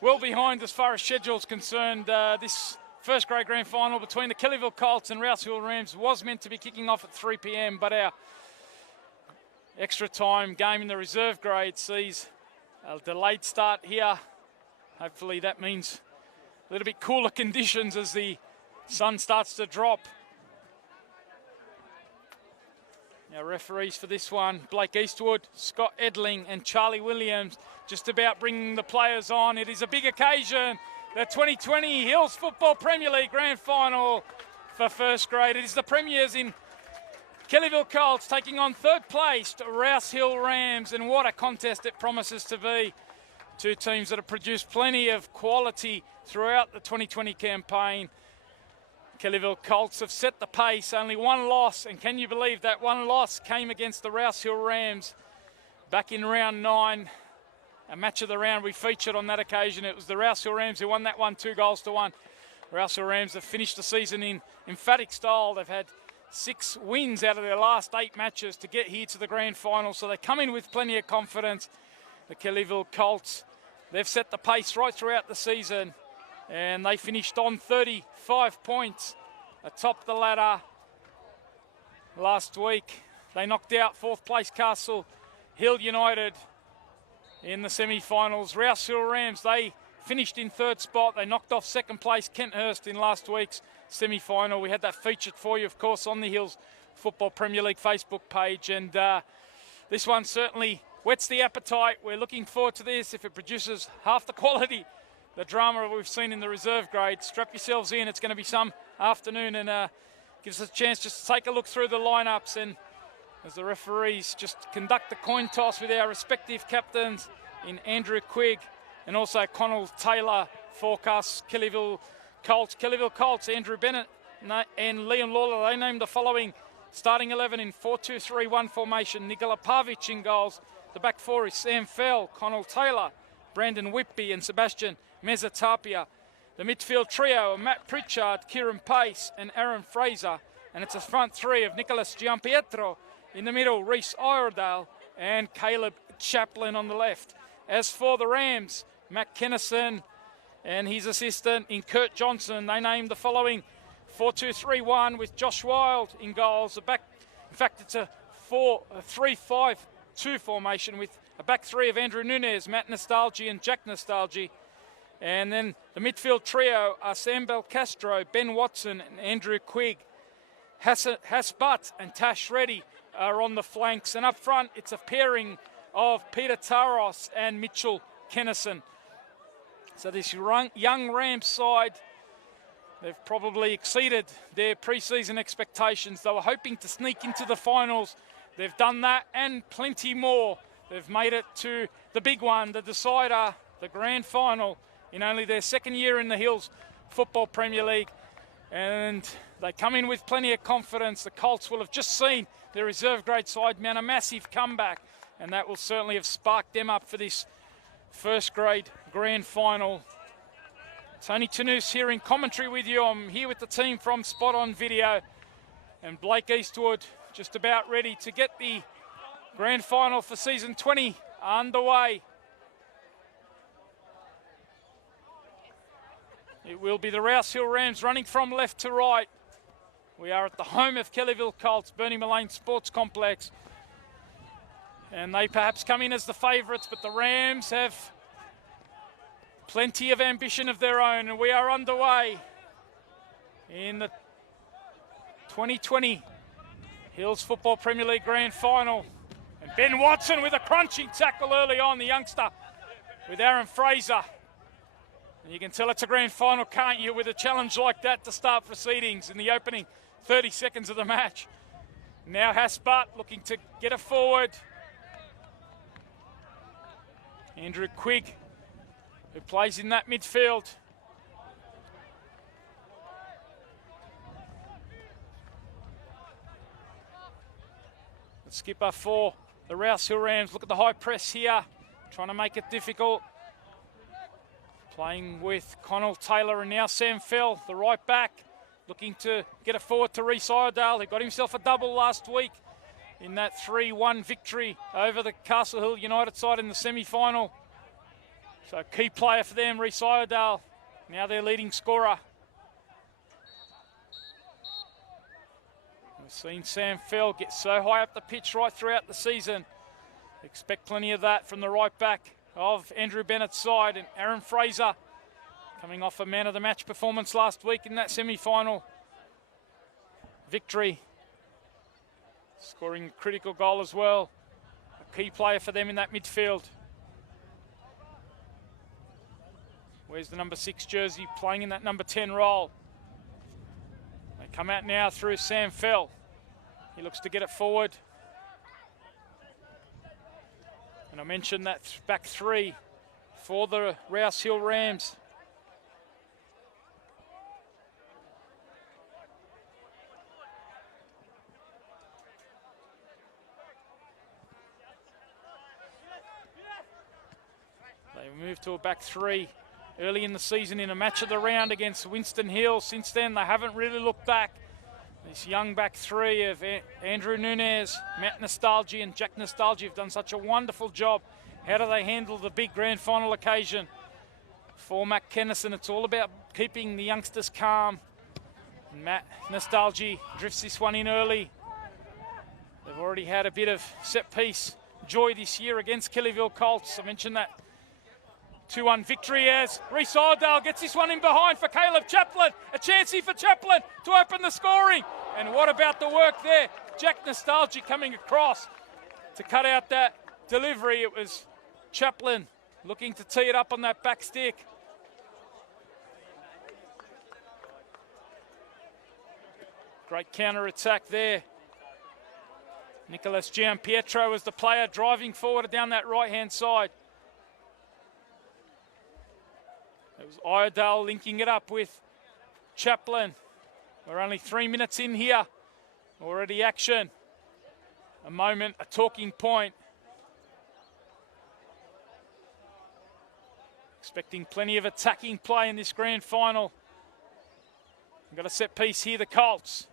well behind as far as schedule's concerned. This first grade grand final between the Kellyville Kolts and Rouse Rams was meant to be kicking off at 3 p.m, but our extra time game in the reserve grade sees a delayed start here. Hopefully that means a little bit cooler conditions as the sun starts to drop. Our referees for this one, Blake Eastwood, Scott Edling and Charlie Williams, just about bringing the players on. It is a big occasion, the 2020 Hills Football Premier League Grand Final for first grade. It is the premiers in Kellyville Kolts taking on third placed Rouse Hill Rams, and what a contest it promises to be. Two teams that have produced plenty of quality throughout the 2020 campaign. Kellyville Kolts have set the pace, only one loss, and can you believe that one loss came against the Rouse Hill Rams back in round 9, a match of the round we featured on that occasion. It was the Rouse Hill Rams who won that one 2-1. Rouse Hill Rams have finished the season in emphatic style. They've had 6 wins out of their last 8 matches to get here to the grand final, so they come in with plenty of confidence. The Kellyville Kolts, they've set the pace right throughout the season, and they finished on 35 points atop the ladder last week. They knocked out 4th place Castle Hill United in the semi-finals. Rouse Hill Rams, they finished in 3rd spot. They knocked off 2nd place Kenthurst in last week's semi-final. We had that featured for you, of course, on the Hills Football Premier League Facebook page, and this one certainly whets the appetite. We're looking forward to this. If it produces half the quality, the drama we've seen in the reserve grade, strap yourselves in. It's going to be some afternoon, and gives us a chance just to take a look through the lineups, and as the referees just conduct the coin toss with our respective captains in Andrew Quigg and also Connell Taylor forecasts Kellyville Kolts. Kellyville Kolts, Andrew Bennett and Liam Lawler, they named the following starting 11 in 4-2-3-1 formation. Nikola Pavic in goals. The back 4 is Sam Fell, Connell Taylor, Brandon Whitby and Sebastian Mezzatapia. The midfield trio of Matt Pritchard, Kieran Pace and Aaron Fraser. And it's a front 3 of Nicholas Giampietro. In the middle, Reece Iredale and Caleb Chaplin on the left. As for the Rams, Matt Kennison and his assistant in Kurt Johnson, they named the following 4-2-3-1 with Josh Wild in goals. The back, in fact, it's a 3-5-2 formation with a back 3 of Andrew Nunez, Matt Nostalgi and Jack Nostalgi. And then the midfield trio are Sam Belcastro, Ben Watson and Andrew Quigg. Hasbutt and Tash Reddy are on the flanks. And up front, it's a pairing of Peter Taros and Mitchell Kennison. So this young Rams side, they've probably exceeded their pre-season expectations. They were hoping to sneak into the finals. They've done that and plenty more. They've made it to the big one, the decider, the grand final, in only their 2nd year in the Hills Football Premier League. And they come in with plenty of confidence. The Colts will have just seen their reserve grade side mount a massive comeback, and that will certainly have sparked them up for this first grade grand final. Tony Tanous here in commentary with you. I'm here with the team from Spot On Video, and Blake Eastwood just about ready to get the grand final for season 20 underway. It will be the Rouse Hill Rams running from left to right. We are at the home of Kellyville Kolts, Bernie Mullane Sports Complex. And they perhaps come in as the favourites, but the Rams have plenty of ambition of their own. And we are underway in the 2020 Hills Football Premier League Grand Final. And Ben Watson with a crunching tackle early on, the youngster, with Aaron Fraser. And you can tell it's a grand final, can't you, with a challenge like that to start proceedings in the opening 30 seconds of the match. Now Hasbutt looking to get it forward. Andrew Quigg, who plays in that midfield. The skipper for the Rouse Hill Rams. Look at the high press here, trying to make it difficult. Playing with Connell Taylor and now Sam Fell, the right back, looking to get it forward to Reece Iredale. He got himself a double last week in that 3-1 victory over the Castle Hill United side in the semi-final. So key player for them, Reece Iredale, now their leading scorer. We've seen Sam Fell get so high up the pitch right throughout the season. Expect plenty of that from the right back of Andrew Bennett's side, and Aaron Fraser coming off a man of the match performance last week in that semi-final victory, scoring a critical goal as well. A key player for them in that midfield. Where's the number 6 jersey playing in that number 10 role? They come out now through Sam Fell. He looks to get it forward. And I mentioned that back three for the Rouse Hill Rams. They moved to a back three early in the season in a match of the round against Winston Hill. Since then, they haven't really looked back. This young back three of Andrew Nunez, Matt Nostalgia and Jack Nostalgia have done such a wonderful job. How do they handle the big grand final occasion? For Matt Kennison, it's all about keeping the youngsters calm. Matt Nostalgia drifts this one in early. They've already had a bit of set piece joy this year against Kellyville Kolts. I mentioned that 2-1 victory as Reece Iredale gets this one in behind for Caleb Chaplin. A chance here for Chaplin to open the scoring. And what about the work there? Jack Nostalgia coming across to cut out that delivery. It was Chaplin looking to tee it up on that back stick. Great counter-attack there. Nicholas Gianpietro was the player driving forward down that right-hand side. It was Iredale linking it up with Chaplin. We're only 3 minutes in here. Already action. A moment, a talking point. Expecting plenty of attacking play in this grand final. We've got a set piece here, the Colts.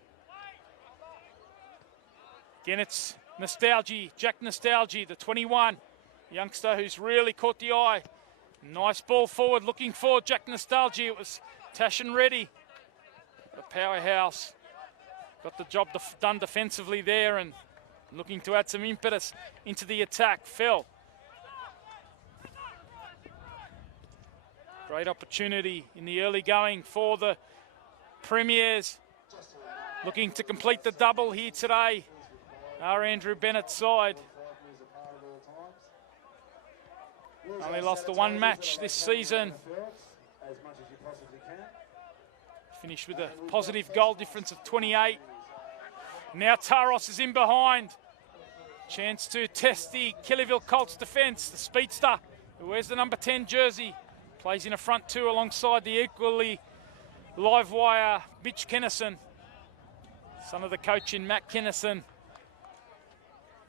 Again, it's Nostalgia, Jack Nostalgia, the 21. Youngster who's really caught the eye. Nice ball forward, looking for Jack Nostalgia. It was Tashin Reddy, a powerhouse. Got the job done defensively there and looking to add some impetus into the attack. Fell. Great opportunity in the early going for the Premiers. Looking to complete the double here today. Our Andrew Bennett's side. Only lost the one match this season. Finished with a positive goal difference of 28. Now Taros is in behind. Chance to test the Kellyville Colts defence. The speedster who wears the number 10 jersey. Plays in a front two alongside the equally live wire Mitch Kennison. Son of the coach in Matt Kennison.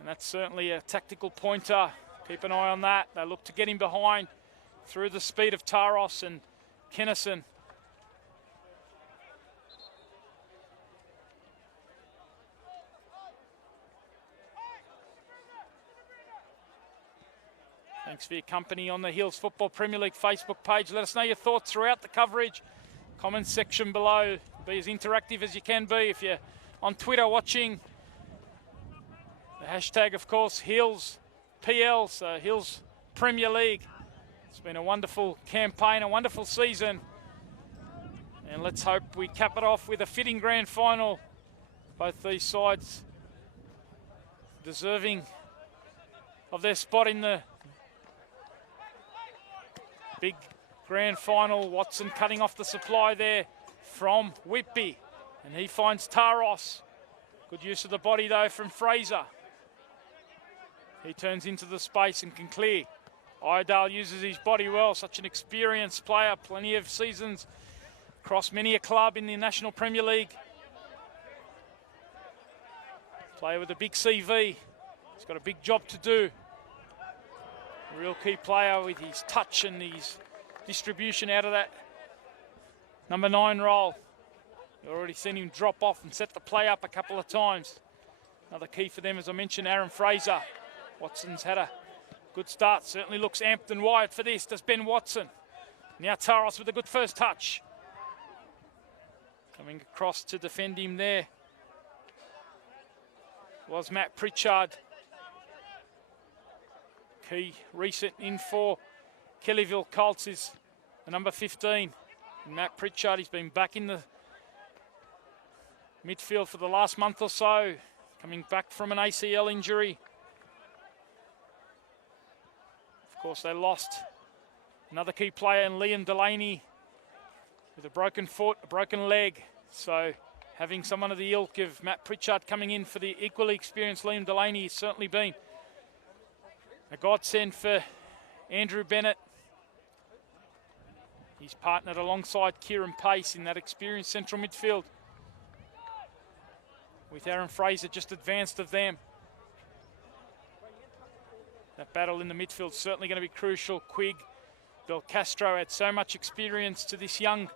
And that's certainly a tactical pointer. Keep an eye on that. They look to get him behind through the speed of Taros and Kennison. Thanks for your company on the Hills Football Premier League Facebook page. Let us know your thoughts throughout the coverage. Comment section below. Be as interactive as you can be. If you're on Twitter watching, the hashtag, of course, Hills PL, so Hills Premier League. It's been a wonderful campaign, a wonderful season. And let's hope we cap it off with a fitting grand final. Both these sides deserving of their spot in the big grand final. Watson cutting off the supply there from Whitby. And he finds Taros. Good use of the body though from Fraser. He turns into the space and can clear. Iredale uses his body well. Such an experienced player. Plenty of seasons across many a club in the National Premier League. Player with a big CV. He's got a big job to do. A real key player with his touch and his distribution out of that number 9 role. You've already seen him drop off and set the play up a couple of times. Another key for them, as I mentioned, Aaron Fraser. Watson's had a Good start, certainly looks amped and wired for this. Does Ben Watson. Now Taros with a good first touch. Coming across to defend him there was Matt Pritchard. Key recent in for Kellyville Kolts is the number 15. And Matt Pritchard, he's been back in the midfield for the last month or so, coming back from an ACL injury. Of course, they lost another key player in Liam Delaney with a broken foot, a broken leg. So having someone of the ilk of Matt Pritchard coming in for the equally experienced Liam Delaney has certainly been a godsend for Andrew Bennett. He's partnered alongside Kieran Pace in that experienced central midfield, with Aaron Fraser just advanced of them. That battle in the midfield is certainly going to be crucial. Quigg, Belcastro had so much experience to this young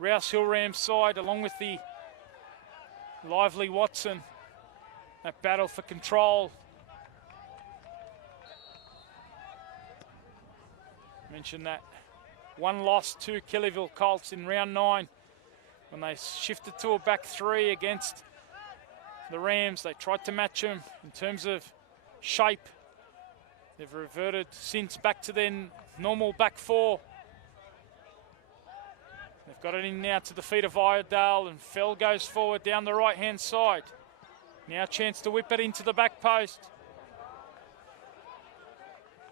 Rouse Hill Rams side, along with the lively Watson. That battle for control. Mentioned that one loss to Kellyville Kolts in round 9 when they shifted to a back 3 against the Rams. They tried to match them in terms of shape. They've reverted since back to their normal back 4. They've got it in now to the feet of Iredale, and Fell goes forward down the right-hand side. Now a chance to whip it into the back post.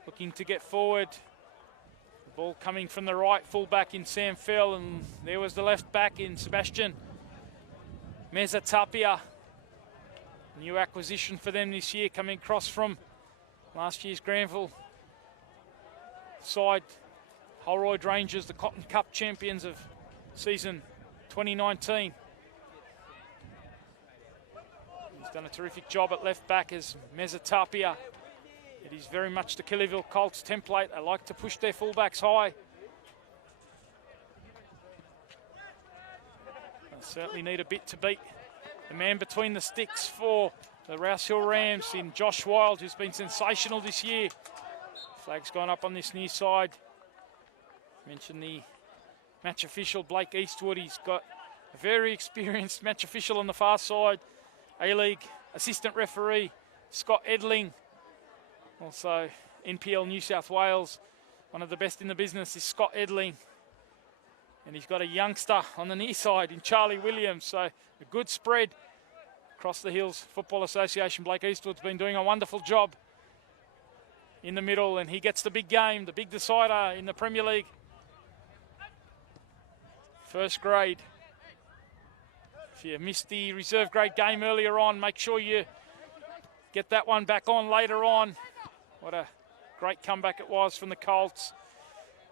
Looking to get forward. The ball coming from the right fullback in Sam Fell, and there was the left back in Sebastian Mezzatapia. New acquisition for them this year, coming across from last year's Granville side, Holroyd Rangers, the Cotton Cup champions of season 2019. He's done a terrific job at left back as Mezzatapia. It is very much the Kellyville Kolts template. They like to push their fullbacks high. They certainly need a bit to beat the man between the sticks for the Rouse Hill Rams in Josh Wild, who's been sensational this year. Flag's gone up on this near side. Mentioned the match official, Blake Eastwood. He's got a very experienced match official on the far side. A-League assistant referee, Scott Edling. Also, NPL New South Wales, one of the best in the business is Scott Edling. And he's got a youngster on the near side in Charlie Williams. So a good spread across the Hills Football Association. Blake Eastwood's been doing a wonderful job in the middle, and he gets the big game, the big decider in the Premier League. First grade. If you missed the reserve grade game earlier on, make sure you get that one back on later on. What a great comeback it was from the Colts.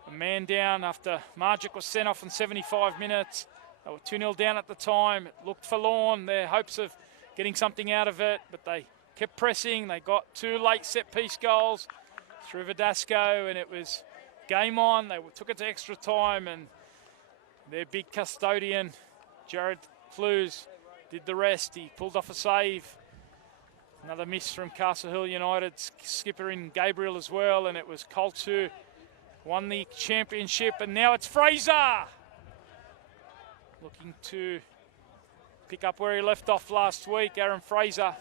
A man down after Margic was sent off in 75 minutes. They were 2-0 down at the time. It looked forlorn, their hopes of getting something out of it, but they kept pressing. They got 2 late set-piece goals through Verdasco, and it was game on. They took it to extra time, and their big custodian, Jared Clues, did the rest. He pulled off a save. Another miss from Castle Hill United, skipper in Gabriel as well, and it was Colts who won the championship, and now it's Fraser looking to pick up where he left off last week. Aaron Fraser,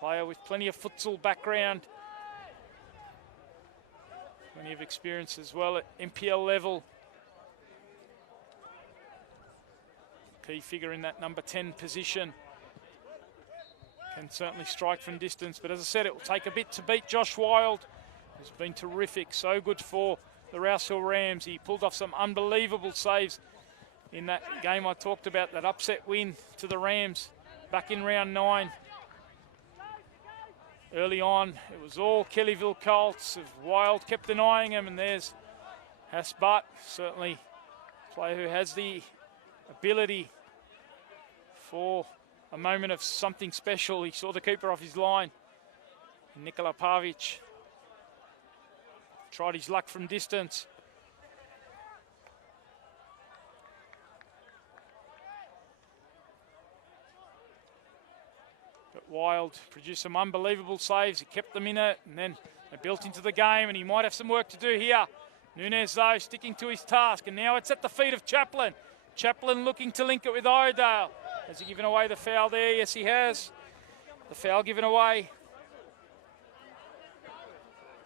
player with plenty of futsal background, plenty of experience as well at NPL level. Key figure in that number 10 position. Can certainly strike from distance, but as I said, it will take a bit to beat Josh Wild, who's been terrific. So good for the Rouse Hill Rams. He pulled off some unbelievable saves in that game I talked about, that upset win to the Rams back in round 9. Early on, it was all Kellyville Kolts. Wild kept denying him, and there's Hass Butt, certainly a player who has the ability for a moment of something special. He saw the keeper off his line. Nikola Pavic tried his luck from distance. But Wild produced some unbelievable saves. He kept them in it, and then They're built into the game, and he might have some work to do here. Nunes, though, sticking to his task, and now it's at the feet of Chaplin. Chaplin looking to link it with Iredale. Has he given away the foul there? Yes, he has. The foul given away.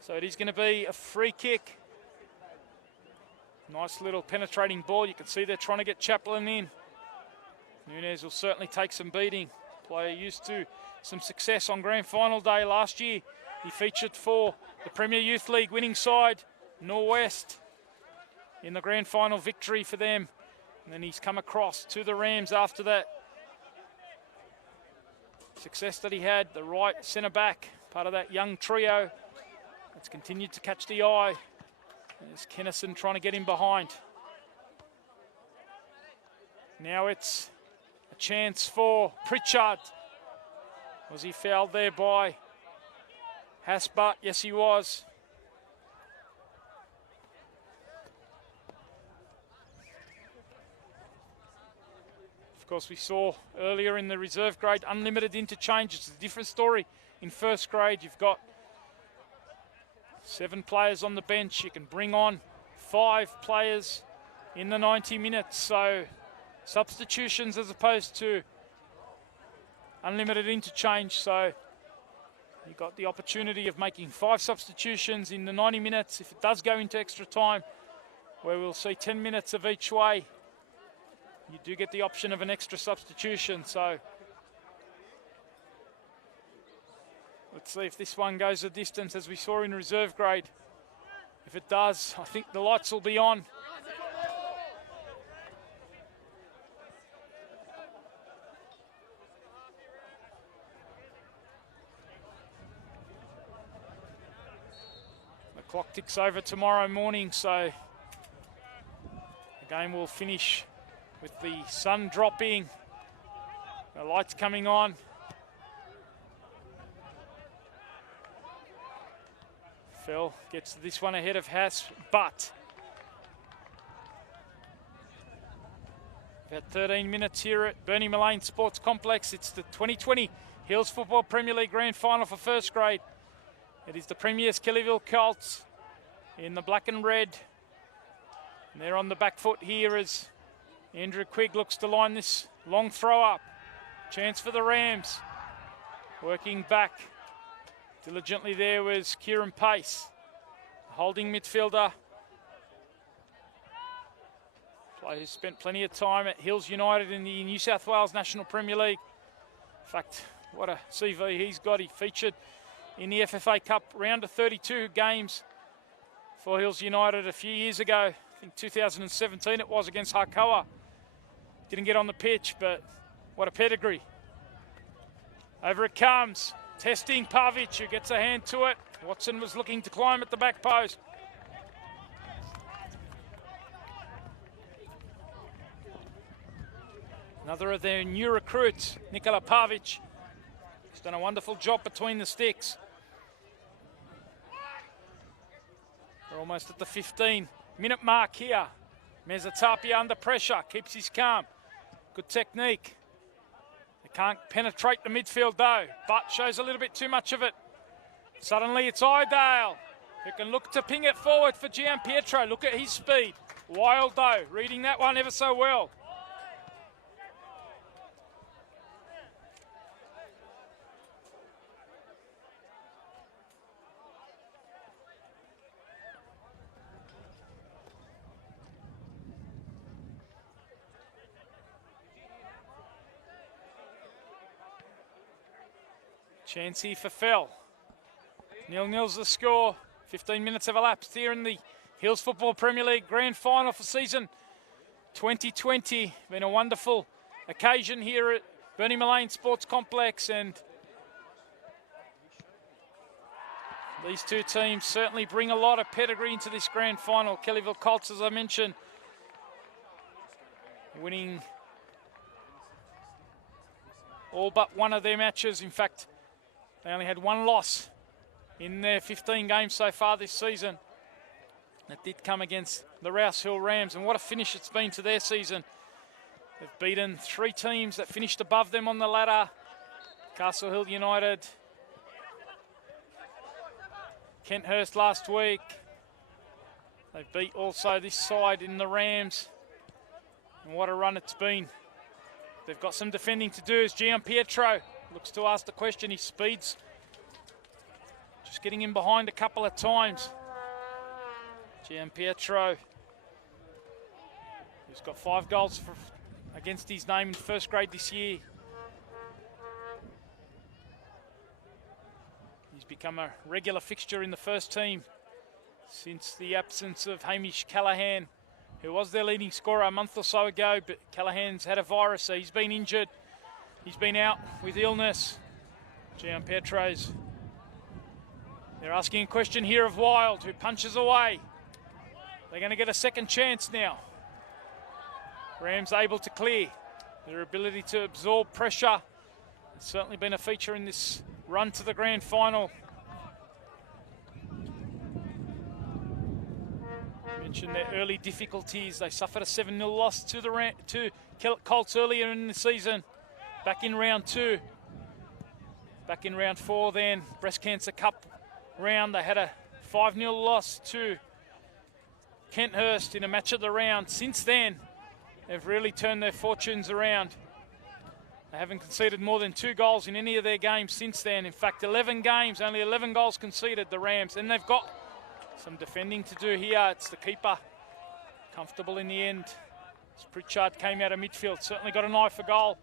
So it is going to be a free kick. Nice little penetrating ball. You can see they're trying to get Chaplin in. Nunes will certainly take some beating. Player used to some success on grand final day last year. He featured for the Premier Youth League winning side, Norwest, in the grand final victory for them. And then he's come across to the Rams after that success that he had. The right centre back, part of that young trio. It's continued to catch the eye. There's Kennison trying to get him behind. Now it's a chance for Pritchard. Was he fouled there by Hasbutt? Yes, he was. Of course, we saw earlier in the reserve grade, unlimited interchange. It's a different story. In first grade, you've got 7 players on the bench. You can bring on 5 players in the 90 minutes. So substitutions as opposed to unlimited interchange. So you've got the opportunity of making 5 substitutions in the 90 minutes. If it does go into extra time, where we'll see 10 minutes of each way, you do get the option of an extra substitution. So let's see if this one goes the distance as we saw in reserve grade. If it does, I think the lights will be on. The clock ticks over tomorrow morning, so the game will finish with the sun dropping, the lights coming on. Phil gets this one ahead of Haas, but about 13 minutes here at Bernie Mullane Sports Complex. It's the 2020 Hills Football Premier League Grand Final for first grade. It is the Premiers Kellyville Kolts in the black and red. And they're on the back foot here as Andrew Quigg looks to line this long throw up. Chance for the Rams. Working back diligently there was Kieran Pace, holding midfielder. Player who spent plenty of time at Hills United in the New South Wales National Premier League. In fact, what a CV he's got. He featured in the FFA Cup round of 32 games for Hills United a few years ago. I think 2017 it was, against Harcoa. Didn't get on the pitch, but what a pedigree. Over it comes. Testing Pavic, who gets a hand to it. Watson was looking to climb at the back post. Another of their new recruits, Nikola Pavic. He's done a wonderful job between the sticks. They're almost at the 15-minute mark here. Mezzatapia under pressure, keeps his calm. Good technique. They can't penetrate the midfield though, but shows a little bit too much of it. Suddenly it's Iredale, who can look to ping it forward for Gianpietro. Look at his speed. Wild though, reading that one ever so well. Chance here for Fell. 0-0's the score. 15 minutes have elapsed here in the Hills Football Premier League Grand Final for season 2020. Been a wonderful occasion here at Bernie Mullane Sports Complex, and these two teams certainly bring a lot of pedigree into this grand final. Kellyville Kolts, as I mentioned, winning all but one of their matches. In fact, they only had one loss in their 15 games so far this season. That did come against the Rouse Hill Rams, and what a finish it's been to their season. They've beaten 3 teams that finished above them on the ladder. Castle Hill United, Kenthurst last week. They beat also this side in the Rams. And what a run it's been. They've got some defending to do as Gianpietro looks to ask the question. His speed's just getting in behind a couple of times. Gianpietro, who's got 5 goals against his name in first grade this year. He's become a regular fixture in the first team since the absence of Hamish Callaghan, who was their leading scorer a month or so ago, but Callaghan's had a virus, so he's been injured. He's been out with illness. Gianpietro's. They're asking a question here of Wild, who punches away. They're going to get a second chance now. Rams able to clear. Their ability to absorb pressure has certainly been a feature in this run to the grand final. Mentioned their early difficulties. They suffered a 7-0 loss to the Kolts earlier in the season. Back in round 2. Back in round 4 then, Breast Cancer Cup round, they had a 5-0 loss to Kenthurst in a match of the round. Since then, they've really turned their fortunes around. They haven't conceded more than 2 goals in any of their games since then. In fact, 11 games, only 11 goals conceded, the Rams. And they've got some defending to do here. It's the keeper. Comfortable in the end. As Pritchard came out of midfield, certainly got an eye for goal.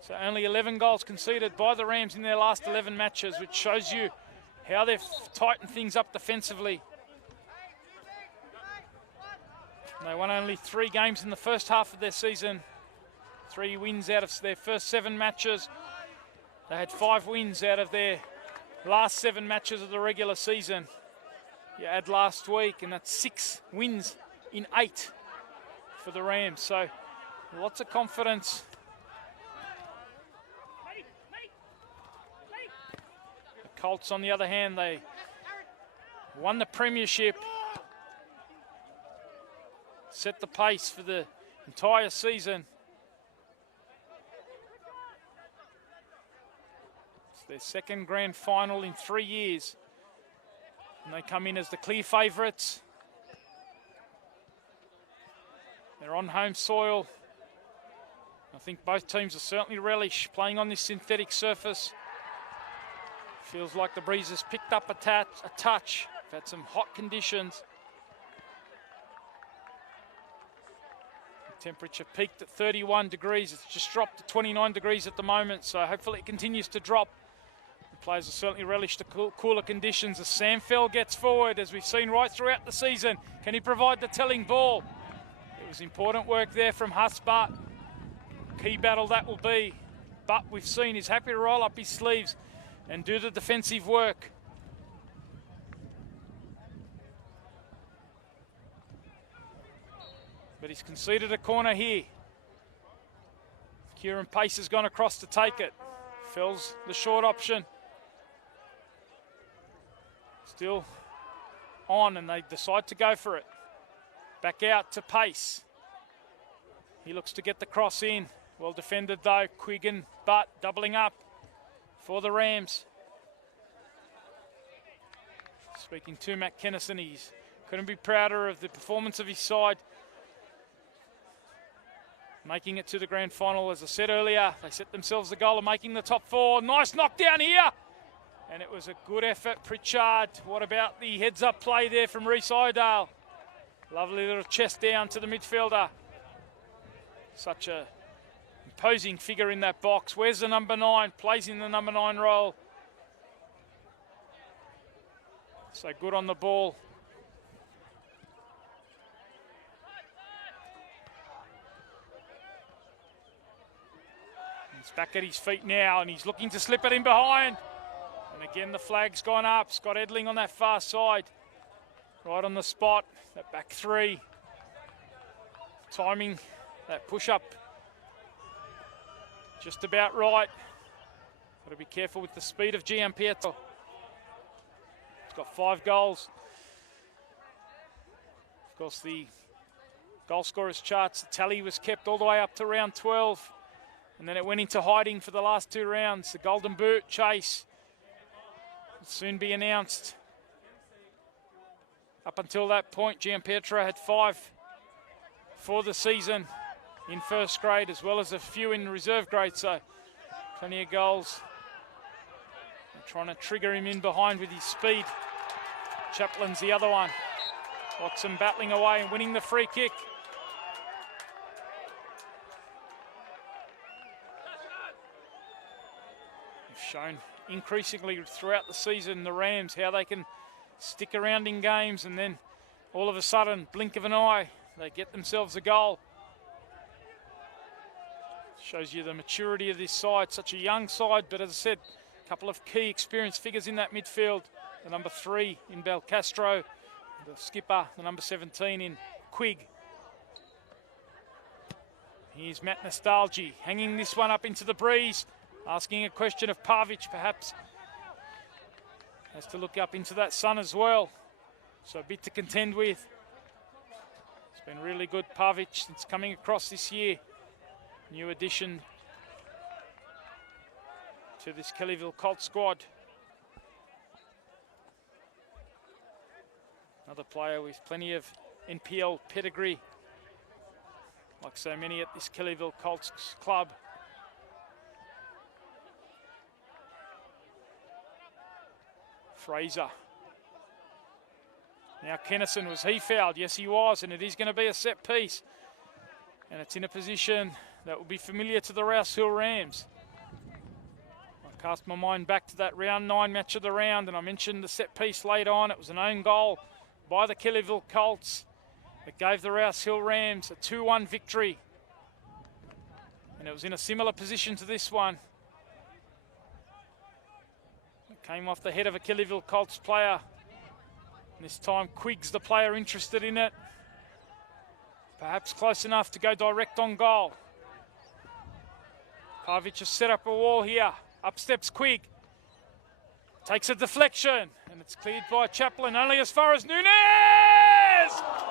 So only 11 goals conceded by the Rams in their last 11 matches, which shows you how they've tightened things up defensively. And they won only 3 games in the first half of their season. 3 wins out of their first 7 matches. They had 5 wins out of their last 7 matches of the regular season. You add last week, and that's 6 wins in 8 for the Rams. So lots of confidence. The Kolts, on the other hand, they won the premiership, set the pace for the entire season. It's their second grand final in 3 years, and they come in as the clear favourites. They're on home soil. I think both teams will certainly relish playing on this synthetic surface. Feels like the breeze has picked up a touch. We've had some hot conditions. The temperature peaked at 31 degrees. It's just dropped to 29 degrees at the moment, so hopefully it continues to drop. The players will certainly relish the cooler conditions as Samfell gets forward, as we've seen right throughout the season. Can he provide the telling ball? It was important work there from Husbart. Key battle that will be. But we've seen he's happy to roll up his sleeves and do the defensive work. But he's conceded a corner here. Kieran Pace has gone across to take it. Fells the short option. Still on, and they decide to go for it. Back out to Pace. He looks to get the cross in. Well defended though. Quiggin, but doubling up for the Rams. Speaking to Matt Kennison, he couldn't be prouder of the performance of his side. Making it to the grand final, as I said earlier. They set themselves the goal of making the top 4. Nice knockdown here. And it was a good effort, Pritchard. What about the heads-up play there from Reece Idale? Lovely little chest down to the midfielder. Such a imposing figure in that box. Where's the number 9? Plays in the number 9 role. So good on the ball. He's back at his feet now, and he's looking to slip it in behind. And again, the flag's gone up. Scott Edling on that far side. Right on the spot, that back 3. Timing that push-up just about right. Got to be careful with the speed of Gianpietro. He's got 5 goals. Of course, the goal scorers charts, the tally was kept all the way up to round 12. And then it went into hiding for the last 2 rounds. The Golden Boot chase will soon be announced. Up until that point, Gianpietro had 5 for the season in first grade, as well as a few in reserve grade, so plenty of goals. They're trying to trigger him in behind with his speed. Chaplin's the other one. Watson battling away and winning the free kick. They've shown increasingly throughout the season, the Rams, how they can stick around in games and then all of a sudden, blink of an eye, they get themselves a goal. Shows you the maturity of this side, such a young side, but as I said, a couple of key experienced figures in that midfield. The number 3 in Belcastro, the skipper, the number 17 in Quigg. Here's Matt Nostalgi, hanging this one up into the breeze, asking a question of Pavic, perhaps. Has to look up into that sun as well. So a bit to contend with. It's been really good, Pavic, since coming across this year. New addition to this Kellyville Colts squad. Another player with plenty of NPL pedigree, like so many at this Kellyville Colts club. Fraser. Now Kennison, was he fouled? Yes, he was, and it is going to be a set piece. And it's in a position that will be familiar to the Rouse Hill Rams. I cast my mind back to that round 9 match of the round, and I mentioned the set piece late on. It was an own goal by the Kellyville Colts. It gave the Rouse Hill Rams a 2-1 victory. And it was in a similar position to this one. It came off the head of a Kellyville Colts player. And this time Quigg's the player interested in it. Perhaps close enough to go direct on goal. Pavic has set up a wall here. Up steps Quigg. Takes a deflection, and it's cleared by Chaplin, only as far as Nunez!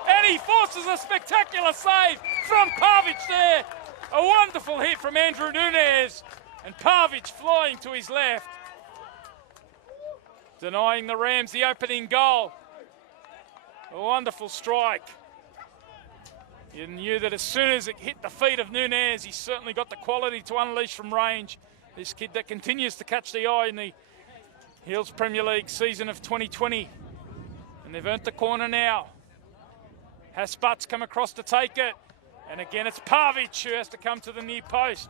And he forces a spectacular save from Pavic there. A wonderful hit from Andrew Nunez, and Pavic flying to his left, denying the Rams the opening goal. A wonderful strike. You knew that as soon as it hit the feet of Nunez, he's certainly got the quality to unleash from range. This kid that continues to catch the eye in the Hills Premier League season of 2020. And they've earned the corner now. Hasbut's come across to take it. And again, it's Pavic who has to come to the near post.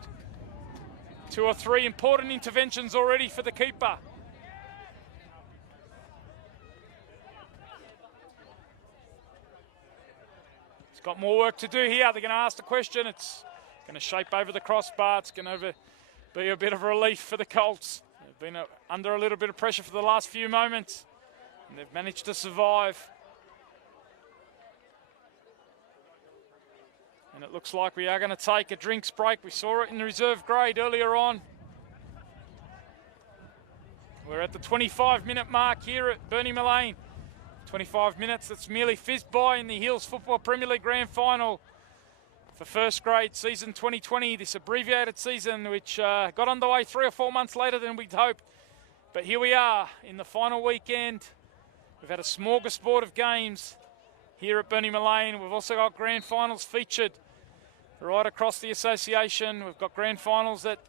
2 or 3 important interventions already for the keeper. He's got more work to do here. They're going to ask the question. It's going to shape over the crossbar. It's going to be a bit of a relief for the Colts. They've been under a little bit of pressure for the last few moments, and they've managed to survive. And it looks like we are going to take a drinks break. We saw it in the reserve grade earlier on. We're at the 25-minute mark here at Bernie Mullane. 25 minutes, that's merely fizzed by in the Hills Football Premier League Grand Final for first grade season 2020, this abbreviated season which got underway 3 or 4 months later than we'd hoped. But here we are in the final weekend. We've had a smorgasbord of games here at Bernie Mullane. We've also got grand finals featured right across the association. We've got grand finals at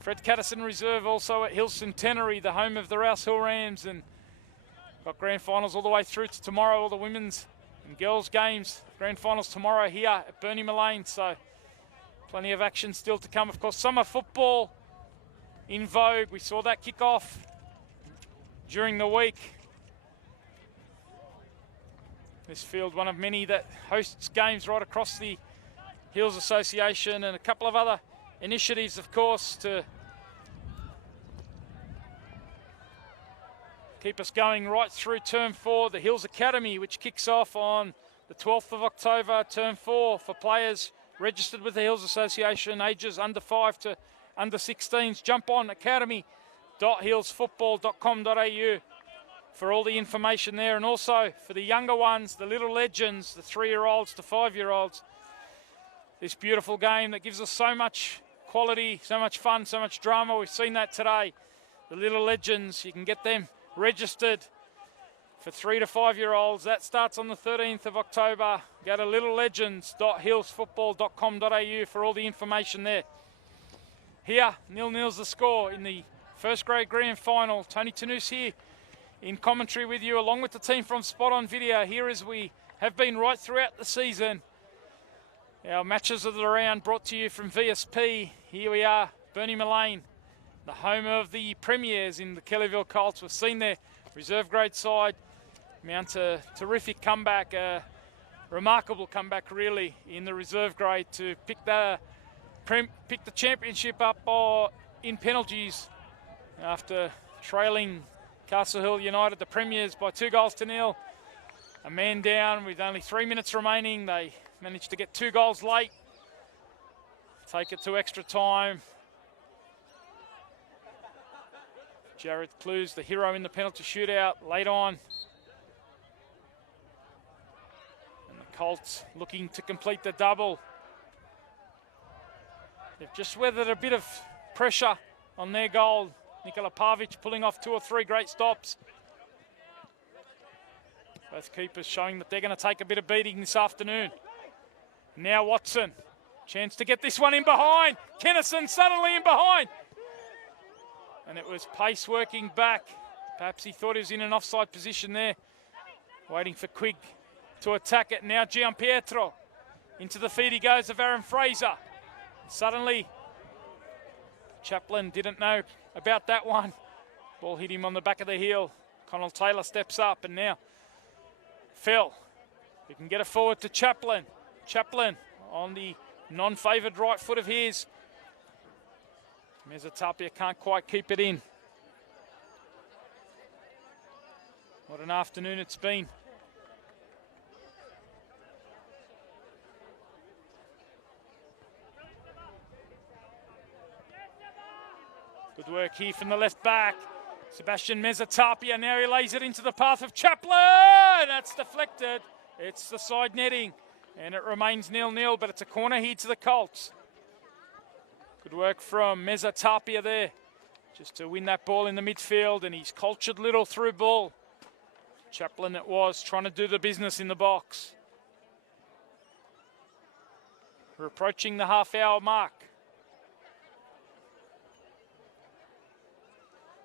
Fred Catterson Reserve, also at Hill Centenary, the home of the Rouse Hill Rams, and got grand finals all the way through to tomorrow, all the women's and girls' games. Grand finals tomorrow here at Bernie Mullane, so plenty of action still to come. Of course, summer football in vogue. We saw that kick off during the week. This field, one of many that hosts games right across the Hills Association, and a couple of other initiatives, of course, to keep us going right through Term 4. The Hills Academy, which kicks off on the 12th of October, Term 4, for players registered with the Hills Association, ages under 5 to under 16s. Jump on academy.hillsfootball.com.au for all the information there. And also for the younger ones, the little legends, the 3-year-olds to 5-year-olds. This beautiful game that gives us so much quality, so much fun, so much drama. We've seen that today. The little legends, you can get them registered for 3 to 5 year olds. That starts on the 13th of October. Go to littlelegends.hillsfootball.com.au for all the information there. Here, 0-0's the score in the first grade grand final. Tony Tanous here in commentary with you, along with the team from Spot On Video, here as we have been right throughout the season. Our matches of the round brought to you from VSP. Here we are, Bernie Mullane, the home of the premiers in the Kellyville Kolts. We've seen their reserve grade side mount a terrific comeback, a remarkable comeback really in the reserve grade to pick the championship up in penalties after trailing Castle Hill United, the premiers, by 2-0. A man down with only 3 minutes remaining. They managed to get 2 goals late, take it to extra time. Jared Clues, the hero in the penalty shootout, late on. And the Colts looking to complete the double. They've just weathered a bit of pressure on their goal. Nikola Pavic pulling off 2 or 3 great stops. Both keepers showing that they're going to take a bit of beating this afternoon. Now Watson, chance to get this one in behind. Kennison suddenly in behind. And it was Pace working back. Perhaps he thought he was in an offside position there. Waiting for Quigg to attack it. Now Gianpietro. Into the feed he goes of Aaron Fraser. Suddenly, Chaplin didn't know about that one. Ball hit him on the back of the heel. Connell Taylor steps up, and now Phil. We can get it forward to Chaplin. Chaplin on the non-favoured right foot of his. Mezzatapia can't quite keep it in. What an afternoon it's been. Good work here from the left back. Sebastian Mezzatapia, now he lays it into the path of Chaplin. That's deflected. It's the side netting, and it remains 0-0, but it's a corner here to the Colts. Good work from Mezzatapia there, just to win that ball in the midfield, and he's cultured little through ball. Chaplin it was, trying to do the business in the box. We're approaching the half-hour mark.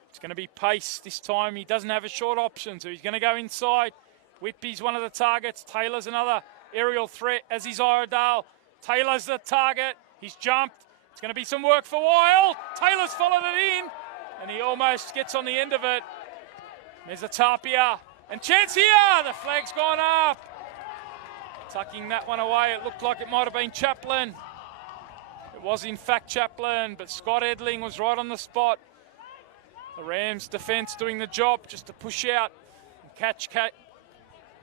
It's going to be Pace this time. He doesn't have a short option, so he's going to go inside. Whitby's one of the targets. Taylor's another aerial threat, as is Iredale. Taylor's the target. He's jumped. It's going to be some work for Wild. Taylor's followed it in, and he almost gets on the end of it. Mezzatapia. And chance here. The flag's gone up. Tucking that one away. It looked like it might have been Chaplin. It was in fact Chaplin, but Scott Edling was right on the spot. The Rams defence doing the job just to push out and catch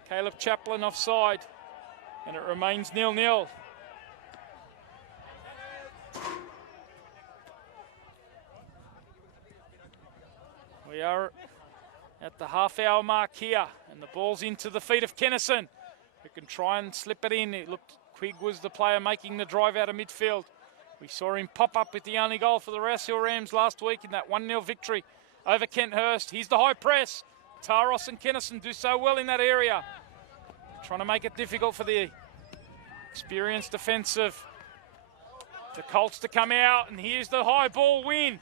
Caleb Chaplin offside. And it remains 0-0. We are at the half-hour mark here, and the ball's into the feet of Kennison, who can try and slip it in. It looked Quigg was the player making the drive out of midfield. We saw him pop up with the only goal for the Rouse Hill Rams last week in that 1-0 victory over Kent Hurst. Here's the high press. Taros and Kennison do so well in that area, trying to make it difficult for the experienced defensive, the Colts to come out. And here's the high ball win.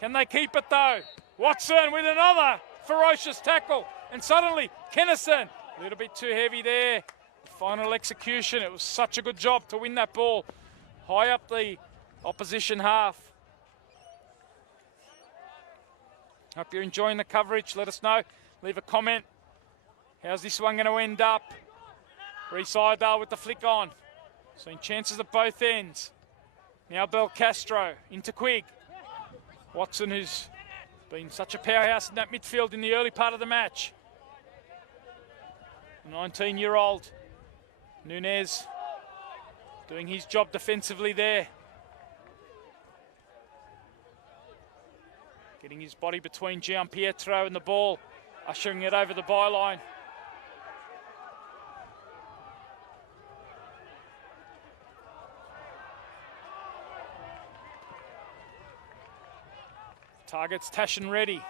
Can they keep it though? Watson with another ferocious tackle, and suddenly Kennison, a little bit too heavy there. The final execution, it was such a good job to win that ball high up the opposition half. Hope you're enjoying the coverage. Let us know. Leave a comment. How's this one going to end up? Reece Iredale with the flick on. Seeing chances at both ends. Now Belcastro into Quigg. Watson, who's been such a powerhouse in that midfield in the early part of the match. The 19-year-old Nunez doing his job defensively there. Getting his body between Gianpietro and the ball, ushering it over the byline. Targets Tashin ready.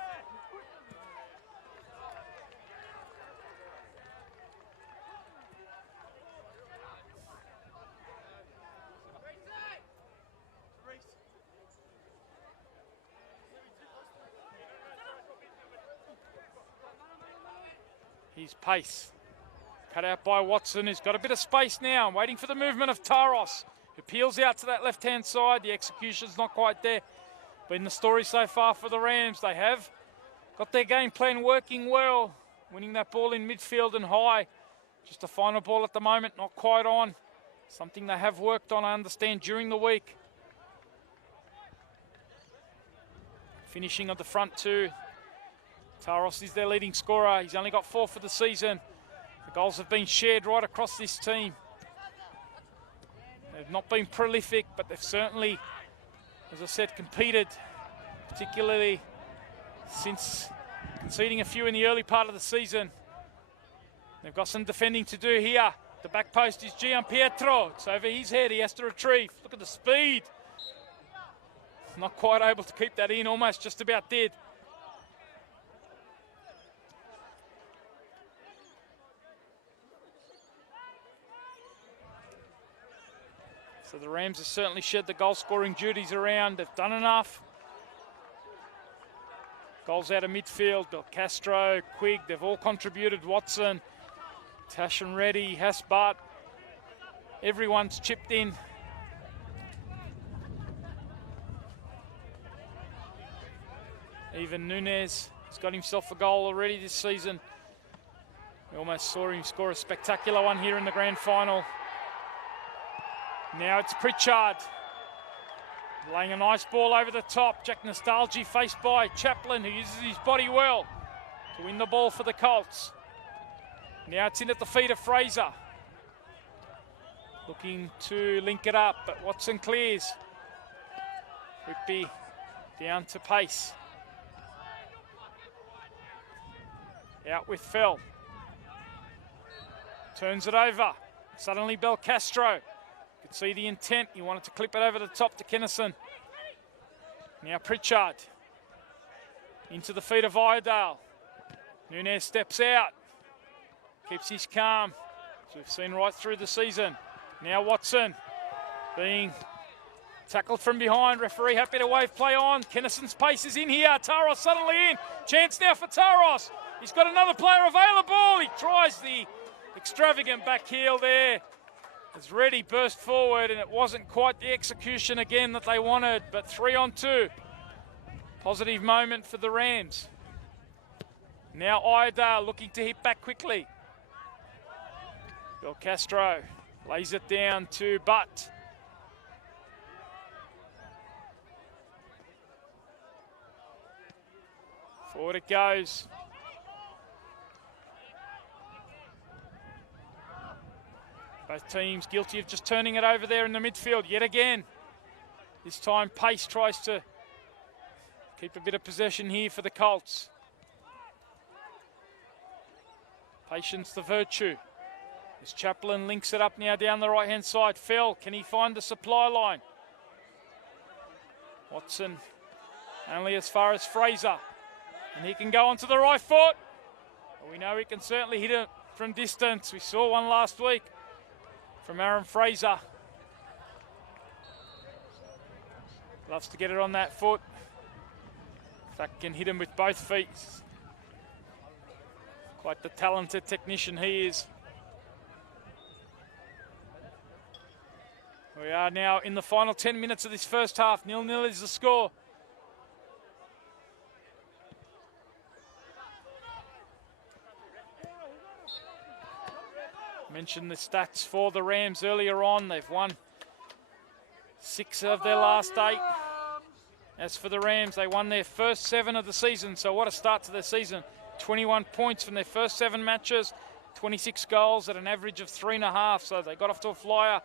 is pace. Cut out by Watson, who's got a bit of space now. Waiting for the movement of Taros, who peels out to that left-hand side. The execution's not quite there. Been the story so far for the Rams. They have got their game plan working well. Winning that ball in midfield and high. Just a final ball at the moment, not quite on. Something they have worked on, I understand, during the week. Finishing on the front two. Taros is their leading scorer. He's only got 4 for the season. The goals have been shared right across this team. They've not been prolific, but they've certainly, as I said, competed, particularly since conceding a few in the early part of the season. They've got some defending to do here. The back post is Gianpietro. It's over his head. He has to retrieve. Look at the speed. Not quite able to keep that in. Almost just about did. So the Rams have certainly shed the goal-scoring duties around. They've done enough. Goals out of midfield. Castro, Quigg, they've all contributed. Watson, Tash and Reddy, Hasbart. Everyone's chipped in. Even Nunez has got himself a goal already this season. We almost saw him score a spectacular one here in the grand final. Now it's Pritchard. Laying a nice ball over the top. Jack Nostalgie faced by Chaplin, who uses his body well to win the ball for the Colts. Now it's in at the feet of Fraser. Looking to link it up, but Watson clears. Whitby down to pace. Out with Fell. Turns it over. Suddenly Belcastro. Could see the intent. He wanted to clip it over the top to Kennison. Now Pritchard. Into the feet of Iredale. Nunez steps out. Keeps his calm, as we've seen right through the season. Now Watson being tackled from behind. Referee happy to wave play on. Kennison's pace is in here. Taros suddenly in. Chance now for Taros. He's got another player available. He tries the extravagant back heel there. As Reddy burst forward, and it wasn't quite the execution again that they wanted, but 3-on-2. Positive moment for the Rams. Now Iredale looking to hit back quickly. Bill Castro lays it down to Butt. Forward it goes. Both teams guilty of just turning it over there in the midfield yet again. This time Pace tries to keep a bit of possession here for the Colts. Patience the virtue. As Chaplin links it up now down the right-hand side. Fell, can he find the supply line? Watson only as far as Fraser. And he can go onto the right foot. Well, we know he can certainly hit it from distance. We saw one last week from Aaron Fraser. Loves to get it on that foot. In fact, can hit him with both feet. Quite the talented technician he is. We are now in the final 10 minutes of this first half. 0-0 is the score. Mentioned the stats for the Rams earlier on. They've won 6 of their last 8. As for the Rams, they won their first 7 of the season. So what a start to their season. 21 points from their first 7 matches. 26 goals at an average of 3.5. So they got off to a flyer.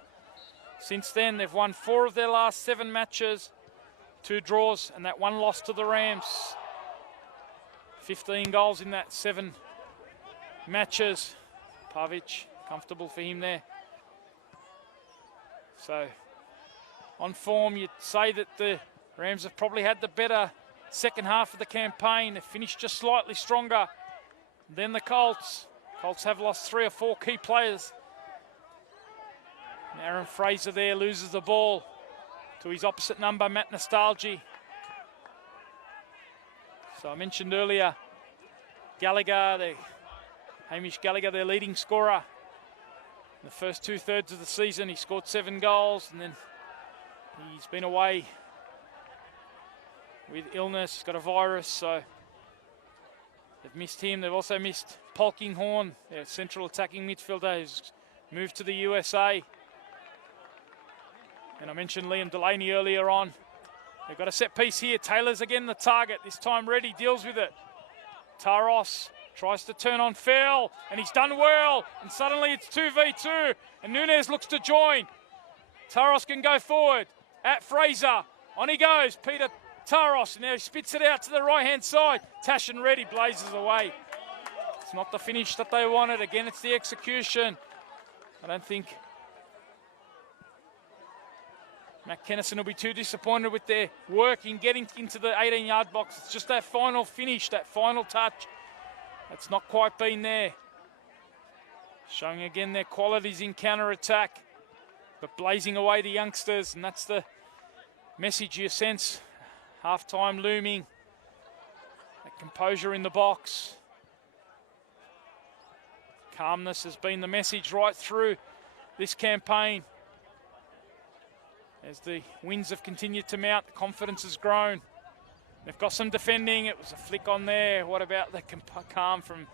Since then, they've won 4 of their last 7 matches. 2 draws and that 1 loss to the Rams. 15 goals in that 7 matches. Pavic, comfortable for him there. So, on form, you'd say that the Rams have probably had the better second half of the campaign. They've finished just slightly stronger than the Colts. Colts have lost 3 or 4 key players. And Aaron Fraser there loses the ball to his opposite number, Matt Nostalgie. So I mentioned earlier, Gallagher, they Hamish Gallagher, their leading scorer. In the first 2/3 of the season, he scored 7 goals, and then he's been away with illness. He's got a virus, so they've missed him. They've also missed Polkinghorne, their central attacking midfielder, who's moved to the USA. And I mentioned Liam Delaney earlier on. They've got a set piece here. Taylor's again the target. This time Reddy deals with it. Taros tries to turn on Fell, and he's done well. And suddenly it's 2v2, and Nunez looks to join. Taros can go forward at Fraser. On he goes, Peter Taros, and now he spits it out to the right-hand side. Tash and Reddy blazes away. It's not the finish that they wanted. Again, it's the execution. I don't think Matt Kennison will be too disappointed with their work in getting into the 18-yard box. It's just that final finish, that final touch. That's not quite been there. Showing again their qualities in counter-attack, but blazing away the youngsters, and that's the message you sense. Half-time looming. That composure in the box. Calmness has been the message right through this campaign. As the wins have continued to mount, the confidence has grown. They've got some defending. It was a flick on there. What about the calm from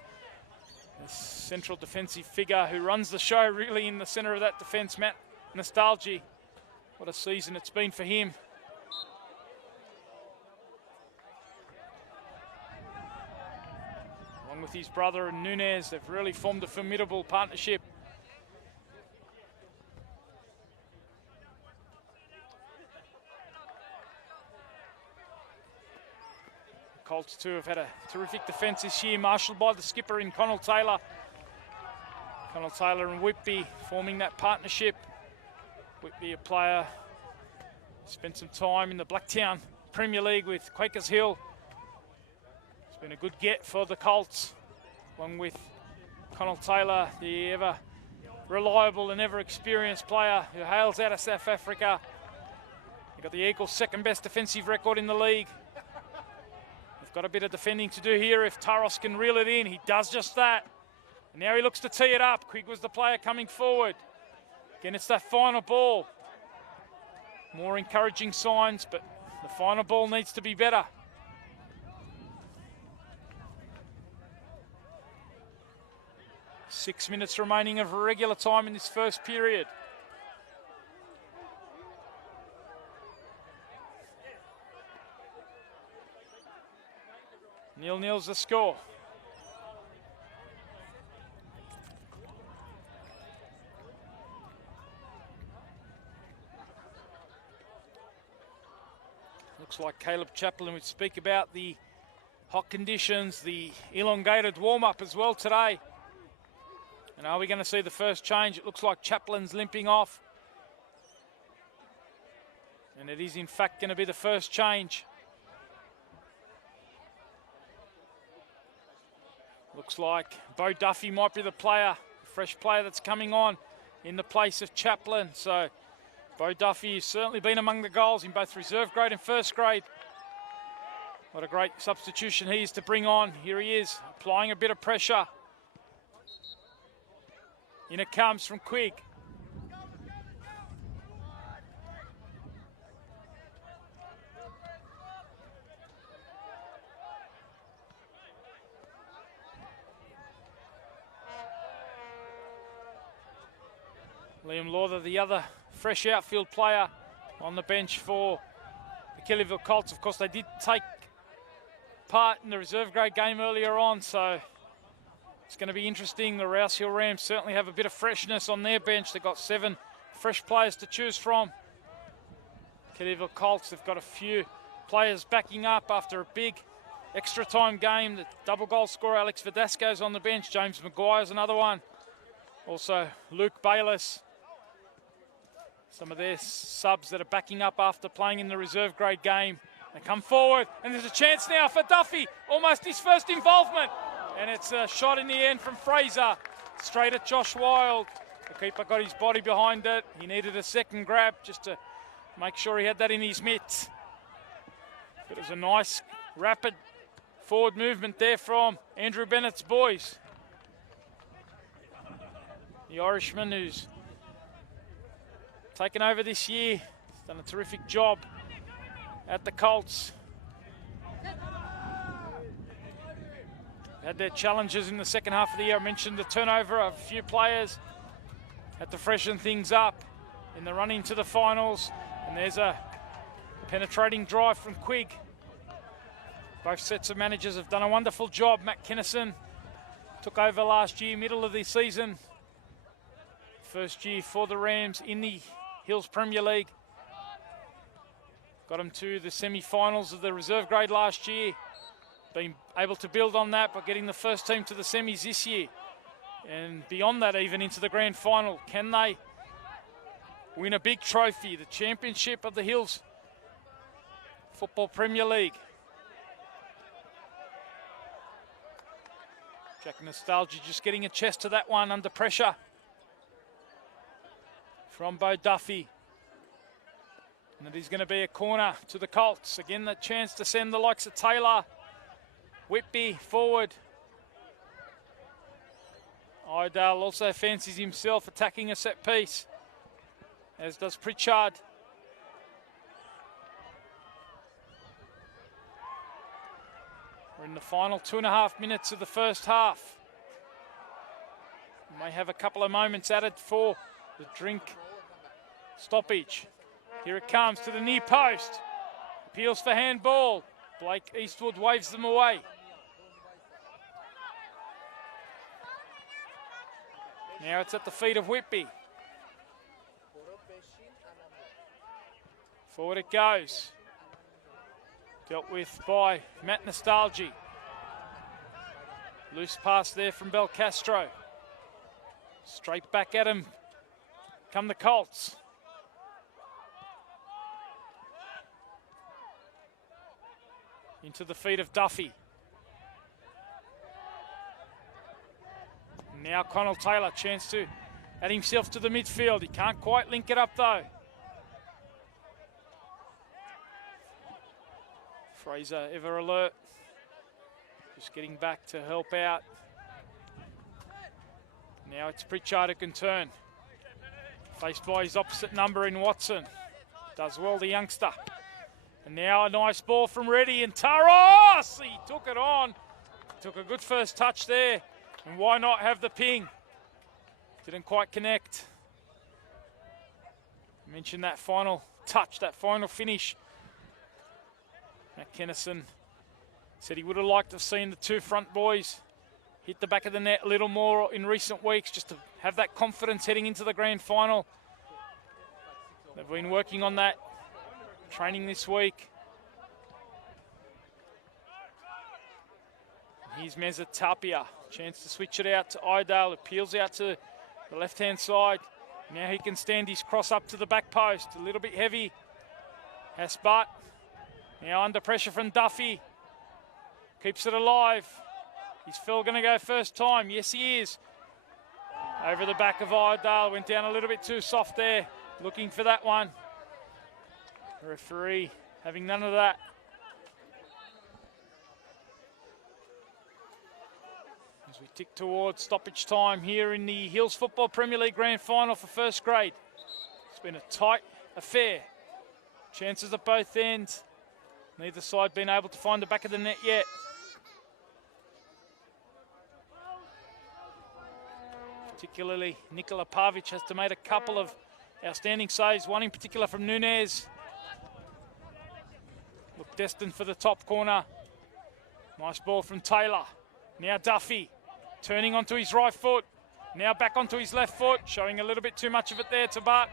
the central defensive figure who runs the show really in the centre of that defence, Matt Nostalgia. What a season it's been for him. Along with his brother and Nunez, they've really formed a formidable partnership. Colts too have had a terrific defence this year, marshalled by the skipper in Connell Taylor. Connell Taylor and Whitby forming that partnership. Whitby, a player, spent some time in the Blacktown Premier League with Quakers Hill. It's been a good get for the Colts, along with Connell Taylor, the ever reliable and ever experienced player who hails out of South Africa. They've got the Eagles' second best defensive record in the league. Got a bit of defending to do here. If Taros can reel it in, he does just that. And now he looks to tee it up. Quigg was the player coming forward. Again, it's that final ball. More encouraging signs, but the final ball needs to be better. Six minutes remaining of regular time in this first period. Nil-nil's the score. Looks like Caleb Chaplin would speak about the hot conditions, the elongated warm-up as well today. And are we going to see the first change? It looks like Chaplin's limping off. And it is in fact going to be the first change. Looks like Bo Duffy might be the player, the fresh player that's coming on in the place of Chaplin. So Bo Duffy has certainly been among the goals in both reserve grade and first grade. What a great substitution he is to bring on. Here he is, applying a bit of pressure. In it comes from Quigg. Liam Lawther, the other fresh outfield player on the bench for the Kellyville Colts. Of course, they did take part in the reserve grade game earlier on, so it's going to be interesting. The Rouse Hill Rams certainly have a bit of freshness on their bench. They've got 7 fresh players to choose from. Kellyville Colts, they've got a few players backing up after a big extra time game. The double goal scorer Alex Verdasco's on the bench. James Maguire's another one. Also Luke Bayliss. Some of their subs that are backing up after playing in the reserve grade game. They come forward, and there's a chance now for Duffy. Almost his first involvement. And it's a shot in the end from Fraser. Straight at Josh Wild. The keeper got his body behind it. He needed a second grab just to make sure he had that in his mitts. But it was a nice, rapid forward movement there from Andrew Bennett's boys. the Irishman, who's taken over this year. He's done a terrific job at the Kolts. Had their challenges in the second half of the year. I mentioned the turnover of a few players. Had to freshen things up in the run into the finals. And there's a penetrating drive from Quigg. Both sets of managers have done a wonderful job. Matt Kennison took over last year, middle of the season. First year for the Rams in the Hills Premier League. Got them to the semi-finals of the reserve grade last year. Been able to build on that by getting the first team to the semis this year. And beyond that, even into the grand final. Can they win a big trophy, the championship of the Hills Football Premier League? Jack Nostalgia just getting a chest to that one under pressure from Bo Duffy. And it is going to be a corner to the Kolts. Again, the chance to send the likes of Taylor, Whitby forward. Iredale also fancies himself attacking a set piece, as does Pritchard. We're in the final 2.5 minutes of the first half. We may have a couple of moments added for the drink stoppage. Here it comes to the near post. Appeals for handball. Blake Eastwood waves them away. Now it's at the feet of Whitby. Forward it goes. Dealt with by Matt Nostalgi. Loose pass there from Belcastro. Straight back at him come the Kolts. Into the feet of Duffy. Now Connell Taylor, chance to add himself to the midfield. He can't quite link it up though. Fraser ever alert. Just getting back to help out. Now it's Pritchard who can turn. Faced by his opposite number in Watson. Does well, the youngster. And now a nice ball from Reddy, and Taros! He took it on. Took a good first touch there. And why not have the ping? Didn't quite connect. I mentioned that final touch, that final finish. Matt Kennison said he would have liked to have seen the two front boys hit the back of the net a little more in recent weeks, just to have that confidence heading into the grand final. They've been working on that, training this week. Here's Meza Tapia. Chance to switch it out to Iredale. It peels out to the left-hand side. Now he can stand his cross up to the back post. A little bit heavy. Hasbart. Now under pressure from Duffy. Keeps it alive. Is Phil going to go first time? Yes, he is. Over the back of Iredale. Went down a little bit too soft there. Looking for that one. The referee having none of that. As we tick towards stoppage time here in the Hills Football Premier League Grand Final for first grade. It's been a tight affair. Chances at both ends. Neither side been able to find the back of the net yet. Particularly Nikola Pavic has to make a couple of outstanding saves, one in particular from Nunez. Look destined for the top corner. Nice ball from Taylor. Now Duffy turning onto his right foot. Now back onto his left foot, showing a little bit too much of it there to Bart.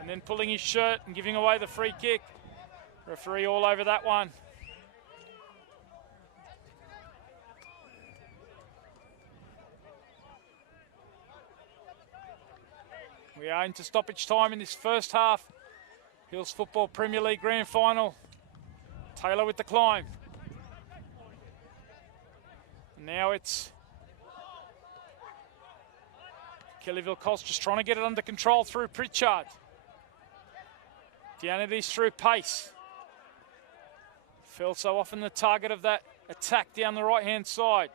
And then pulling his shirt and giving away the free kick. Referee all over that one. We are into stoppage time in this first half. Hills Football Premier League Grand Final. Taylor with the climb. Now it's Kellyville Colts just trying to get it under control through Pritchard. Down it is through Pace. Phil so often the target of that attack down the right-hand side.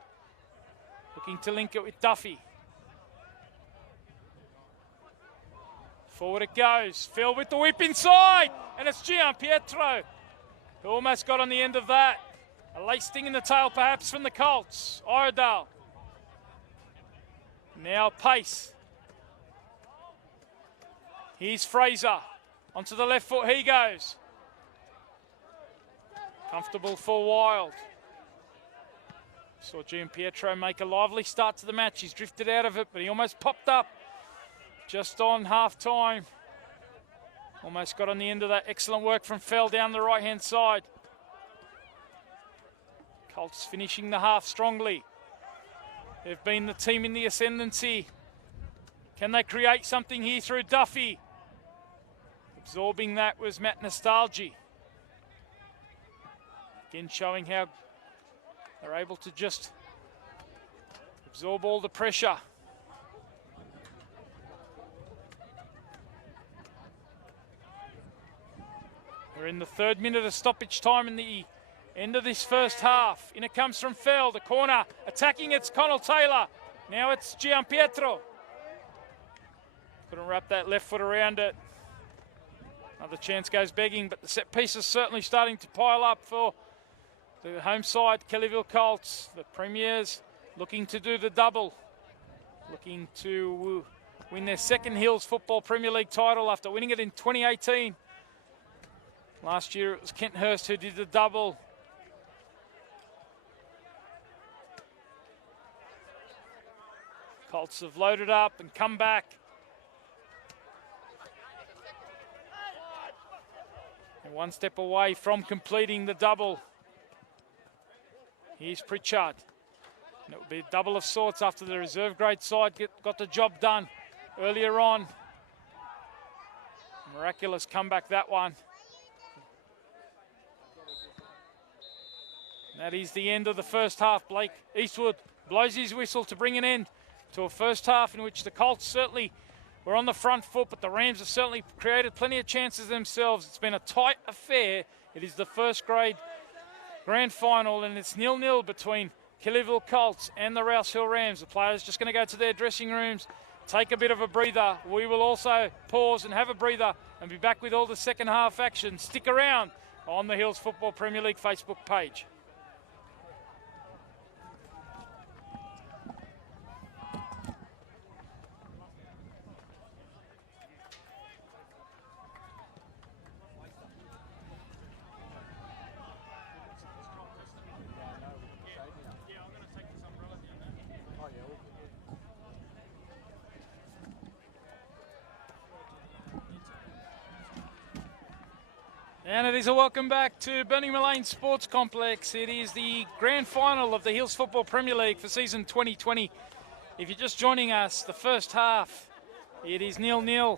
Looking to link it with Duffy. Forward it goes. Phil with the whip inside. And it's Gianpietro who almost got on the end of that. A late sting in the tail perhaps from the Colts. Iredale. Now pace. Here's Fraser. Onto the left foot he goes. Comfortable for Wild. Saw Gianpietro make a lively start to the match. He's drifted out of it, but he almost popped up just on half-time. Almost got on the end of that. Excellent work from Fell down the right-hand side. Colts finishing the half strongly. They've been the team in the ascendancy. Can they create something here through Duffy? Absorbing that was Matt Nostalgi. Again, showing how they're able to just absorb all the pressure. We're in the 3rd minute of stoppage time in the end of this first half. In it comes from Fell, the corner. Attacking, it's Connell Taylor. Now it's Gianpietro. Couldn't wrap that left foot around it. Another chance goes begging, but the set piece is certainly starting to pile up for the home side, Kellyville Colts. The Premiers looking to do the double. Looking to win their 2nd Hills Football Premier League title after winning it in 2018. Last year it was Kenthurst who did the double. Colts have loaded up and come back. And one step away from completing the double. Here's Pritchard. And it will be a double of sorts after the reserve grade side got the job done earlier on. Miraculous comeback, that one. That is the end of the first half. Blake Eastwood blows his whistle to bring an end to a first half in which the Colts certainly were on the front foot, but the Rams have certainly created plenty of chances themselves. It's been a tight affair. It is the first grade grand final, and it's 0-0 between Kellyville Colts and the Rouse Hill Rams. The players just going to go to their dressing rooms, take a bit of a breather. We will also pause and have a breather and be back with all the second half action. Stick around on the Hills Football Premier League Facebook page. And it is a welcome back to Birmingham Lane Sports Complex. It is the grand final of the Hills Football Premier League for season 2020. If you're just joining us, the first half, it is 0-0.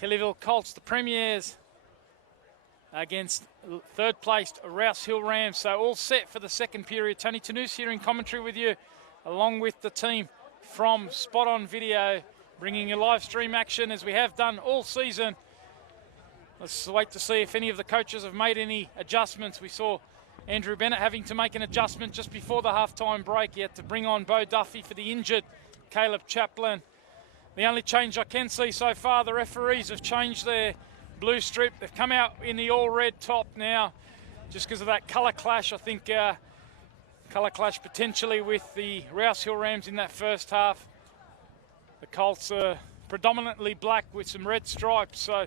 Kellyville Colts, the Premiers, against third-placed Rouse Hill Rams. So all set for the second period. Tony Tanous here in commentary with you, along with the team from Spot On Video, bringing you live stream action as we have done all season. Let's wait to see if any of the coaches have made any adjustments. We saw Andrew Bennett having to make an adjustment just before the half-time break. He had to bring on Bo Duffy for the injured Caleb Chaplin. The only change I can see so far, the referees have changed their blue strip. They've come out in the all-red top now just because of that colour clash. I think colour clash potentially with the Rouse Hill Rams in that first half. The Colts are predominantly black with some red stripes, so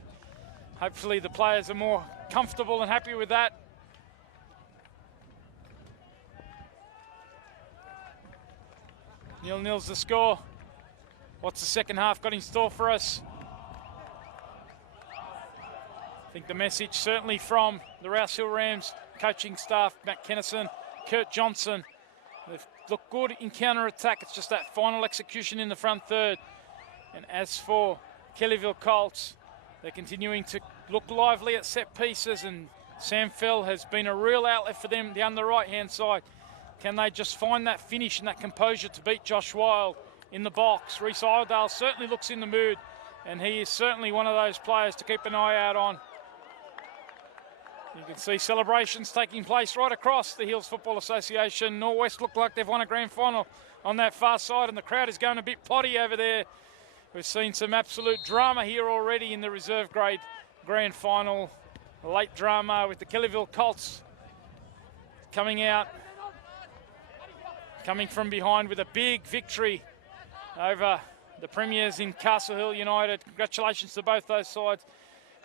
hopefully the players are more comfortable and happy with that. Nil-nil's the score. What's the second half got in store for us? I think the message certainly from the Rouse Hill Rams coaching staff, Matt Kennison, Kurt Johnson, they've looked good in counter-attack. It's just that final execution in the front third. And as for Kellyville Colts, they're continuing to look lively at set pieces, and Sam Fell has been a real outlet for them down the right-hand side. Can they just find that finish and that composure to beat Josh Wild in the box? Reece Iredale certainly looks in the mood, and he is certainly one of those players to keep an eye out on. You can see celebrations taking place right across the Hills Football Association. Norwest look like they've won a grand final on that far side, and the crowd is going a bit potty over there We've seen some absolute drama here already in the reserve grade grand final. Late drama with the Kellyville Kolts coming from behind with a big victory over the premiers in Castle Hill United. Congratulations to both those sides.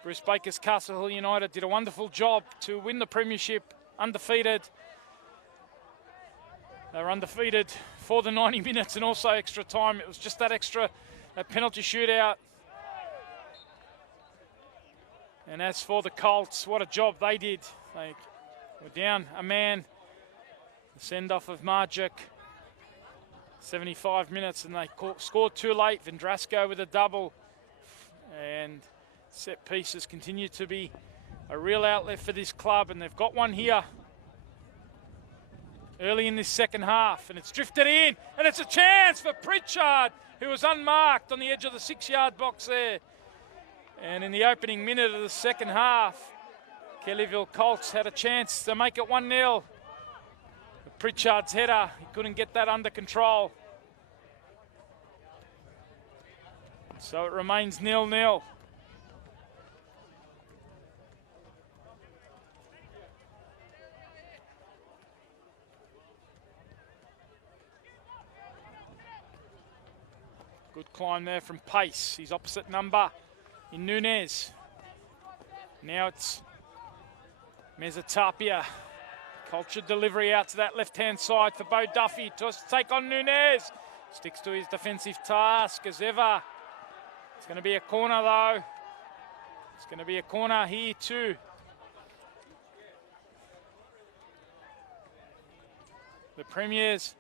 Bruce Baker's Castle Hill United did a wonderful job to win the premiership, undefeated. They were undefeated for the 90 minutes and also extra time. It was just that penalty shootout. And as for the Colts, what a job they did. They were down a man. The send-off of Margic, 75 minutes, and they scored too late. Vendrasco with a double. And set pieces continue to be a real outlet for this club, and they've got one here early in this second half, and it's drifted in, and it's a chance for Pritchard, who was unmarked on the edge of the 6-yard box there. And in the opening minute of the second half, Kellyville Colts had a chance to make it 1-0. Pritchard's header, he couldn't get that under control. So it remains 0-0. Good climb there from Pace, his opposite number in Nunez. Now it's Mezzatapia. Cultured delivery out to that left-hand side for Bo Duffy to take on Nunez. Sticks to his defensive task as ever. It's going to be a corner though. It's going to be a corner here too. The Premiers,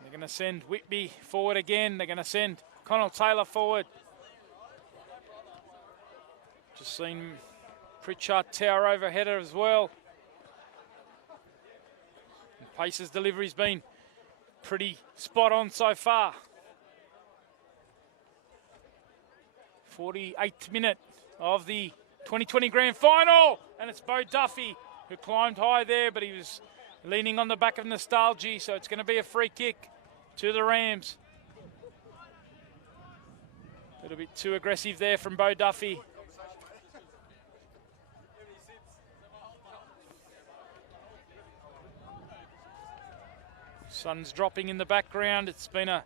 they're going to send Whitby forward again. They're going to send Connell Taylor forward. Just seen Pritchard tower over header as well. And Pace's delivery's been pretty spot on so far. 48th minute of the 2020 Grand Final, and it's Bo Duffy who climbed high there, but he was leaning on the back of nostalgia, so it's going to be a free kick to the Rams. A little bit too aggressive there from Bo Duffy. Sun's dropping in the background. It's been a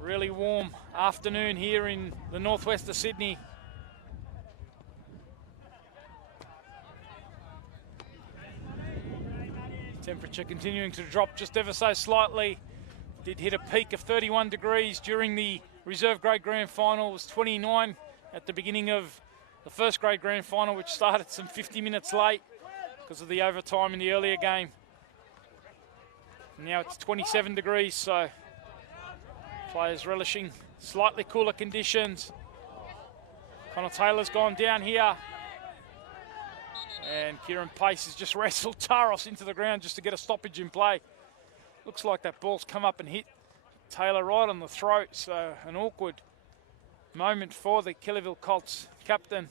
really warm afternoon here in the northwest of Sydney. Temperature continuing to drop just ever so slightly. Did hit a peak of 31 degrees during the reserve grade grand final. It was 29 at the beginning of the first grade grand final, which started some 50 minutes late because of the overtime in the earlier game. Now it's 27 degrees, so players relishing slightly cooler conditions. Connell Taylor's gone down here. And Kieran Pace has just wrestled Taros into the ground just to get a stoppage in play. Looks like that ball's come up and hit Taylor right on the throat, so an awkward moment for the Kellyville Colts captain.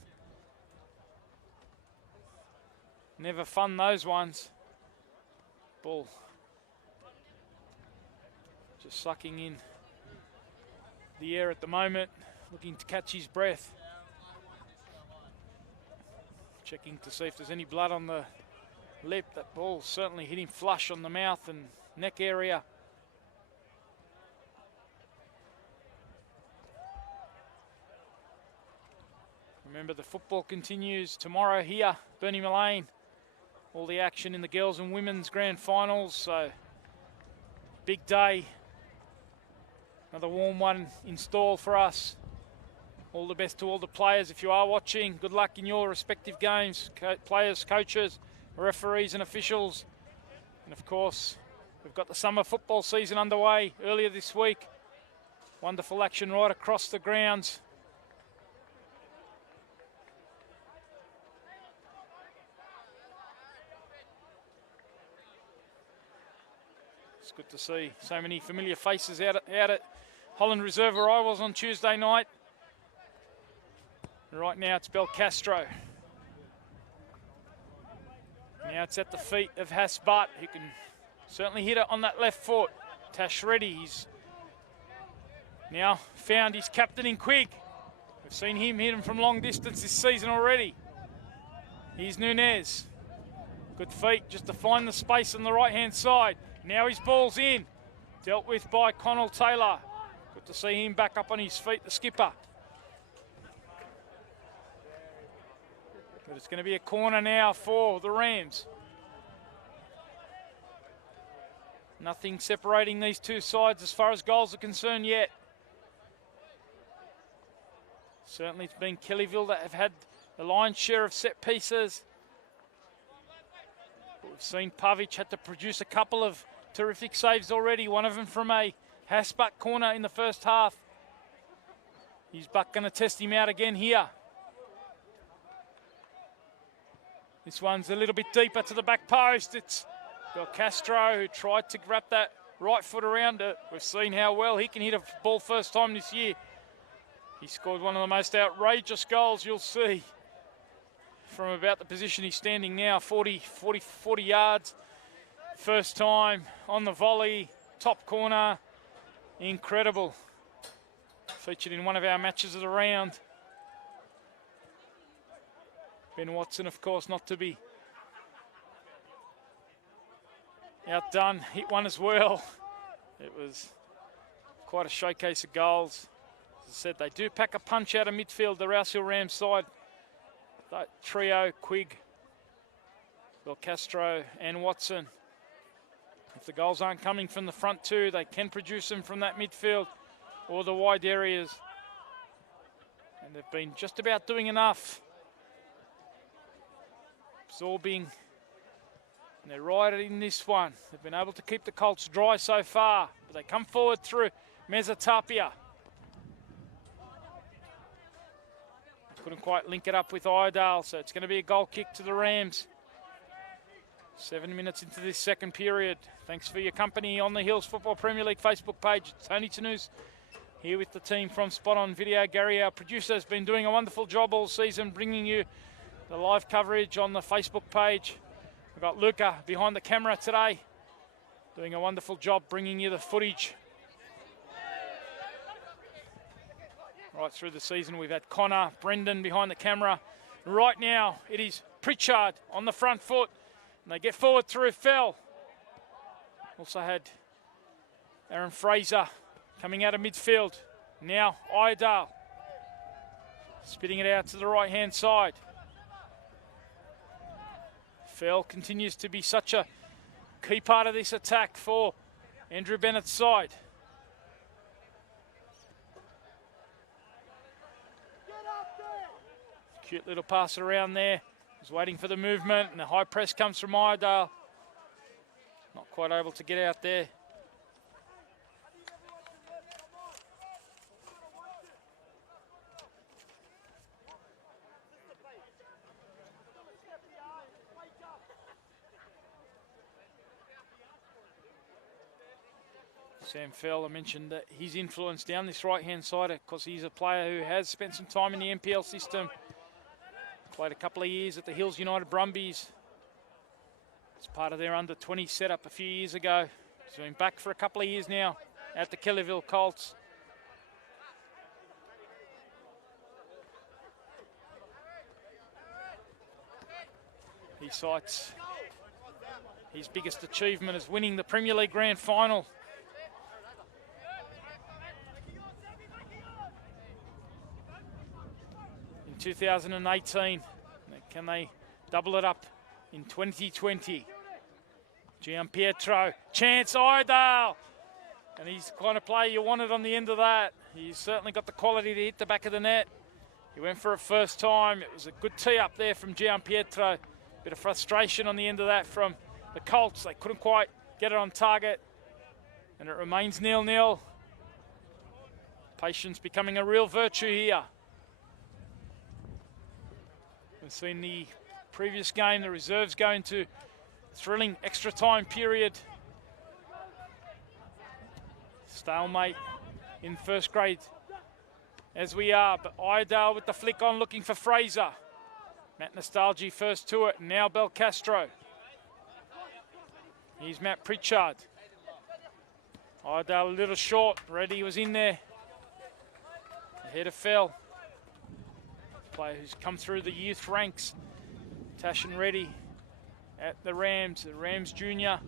Never fun, those ones. Ball just sucking in the air at the moment, looking to catch his breath. Checking to see if there's any blood on the lip. That ball certainly hit him flush on the mouth and neck area. Remember, the football continues tomorrow here, Bernie Mullane. All the action in the girls and women's grand finals, so big day. Another warm one in store for us. All the best to all the players. If you are watching, good luck in your respective games. Players, coaches, referees and officials. And of course, we've got the summer football season underway earlier this week. Wonderful action right across the grounds. It's good to see so many familiar faces out at Holland Reserve where I was on Tuesday night. Right now it's Belcastro. Now it's at the feet of Haas Butt, who can certainly hit it on that left foot. Tash Reddy, he's Now found his captain in Quigg. We've seen him hit him from long distance this season already. Here's Nunez. Good feet just to find the space on the right-hand side. Now his ball's in. Dealt with by Connell Taylor. Good to see him back up on his feet, the skipper. But it's going to be a corner now for the Rams. Nothing separating these two sides as far as goals are concerned yet. Certainly it's been Kellyville that have had the lion's share of set pieces. But we've seen Pavic had to produce a couple of terrific saves already, one of them from a Hasbuck corner in the first half. He's Buck going to test him out again here. This one's a little bit deeper to the back post. It's Bel Castro who tried to wrap that right foot around it. We've seen how well he can hit a ball first time this year. He scored one of the most outrageous goals you'll see from about the position he's standing now, 40 yards. First time on the volley, top corner, incredible. Featured in one of our matches of the round. Ben Watson, of course, not to be outdone, hit one as well. It was quite a showcase of goals. As I said, they do pack a punch out of midfield, the Rouse Hill Rams side. That trio, Quigg, Bel Castro and Watson. If the goals aren't coming from the front two, they can produce them from that midfield or the wide areas. And they've been just about doing enough. Absorbing, and they're right in this one. They've been able to keep the Colts dry so far, but they come forward through Mezzatapia. Couldn't quite link it up with Iredale, so it's going to be a goal kick to the Rams. 7 minutes into this second period. Thanks for your company on the Hills Football Premier League Facebook page. Tony Tanous here with the team from Spot On Video. Gary, our producer, has been doing a wonderful job all season, bringing you the live coverage on the Facebook page. We've got Luca behind the camera today, doing a wonderful job bringing you the footage. Right through the season, we've had Connor, Brendan behind the camera. Right now, it is Pritchard on the front foot. And they get forward through Fell. Also had Aaron Fraser coming out of midfield. Now Iredale spitting it out to the right-hand side. Fell continues to be such a key part of this attack for Andrew Bennett's side. Cute little pass around there. He's waiting for the movement, and the high press comes from Iredale. Not quite able to get out there. Sam Fell, I mentioned that his influence down this right-hand side, because he's a player who has spent some time in the NPL system. Played a couple of years at the Hills United Brumbies. It's part of their under-20 setup a few years ago. He's been back for a couple of years now at the Kellyville Colts. He cites his biggest achievement as winning the Premier League Grand Final. In 2018, can they double it up in 2020? Gianpietro, chance Iredale, and he's the kind of player you wanted on the end of that. He's certainly got the quality to hit the back of the net. He went for it first time. It was a good tee up there from Gianpietro. Bit of frustration on the end of that from the Colts. They couldn't quite get it on target, and it remains 0-0. Patience becoming a real virtue here. We've seen the previous game, the reserves go into thrilling extra time period. Stalemate in first grade as we are, but Iredale with the flick on looking for Fraser. Matt Nostalgi first to it, and now Bel Castro. Here's Matt Pritchard. Iredale a little short, Reddy was in there The header fell. Player who's come through the youth ranks. Tashin Reddy at the Rams Junior.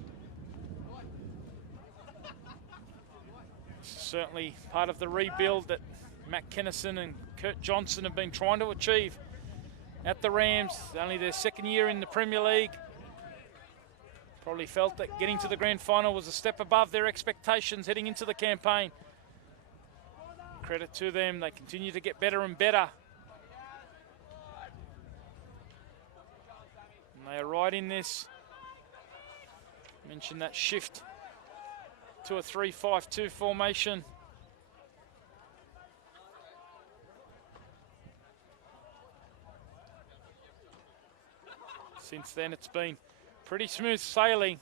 Certainly part of the rebuild that Matt Kennison and Kurt Johnson have been trying to achieve at the Rams. Only their second year in the Premier League. Probably felt that getting to the grand final was a step above their expectations heading into the campaign. Credit to them, they continue to get better and better. And they are right in this. Mentioned that shift to a 3-5-2 formation. Since then, it's been pretty smooth sailing.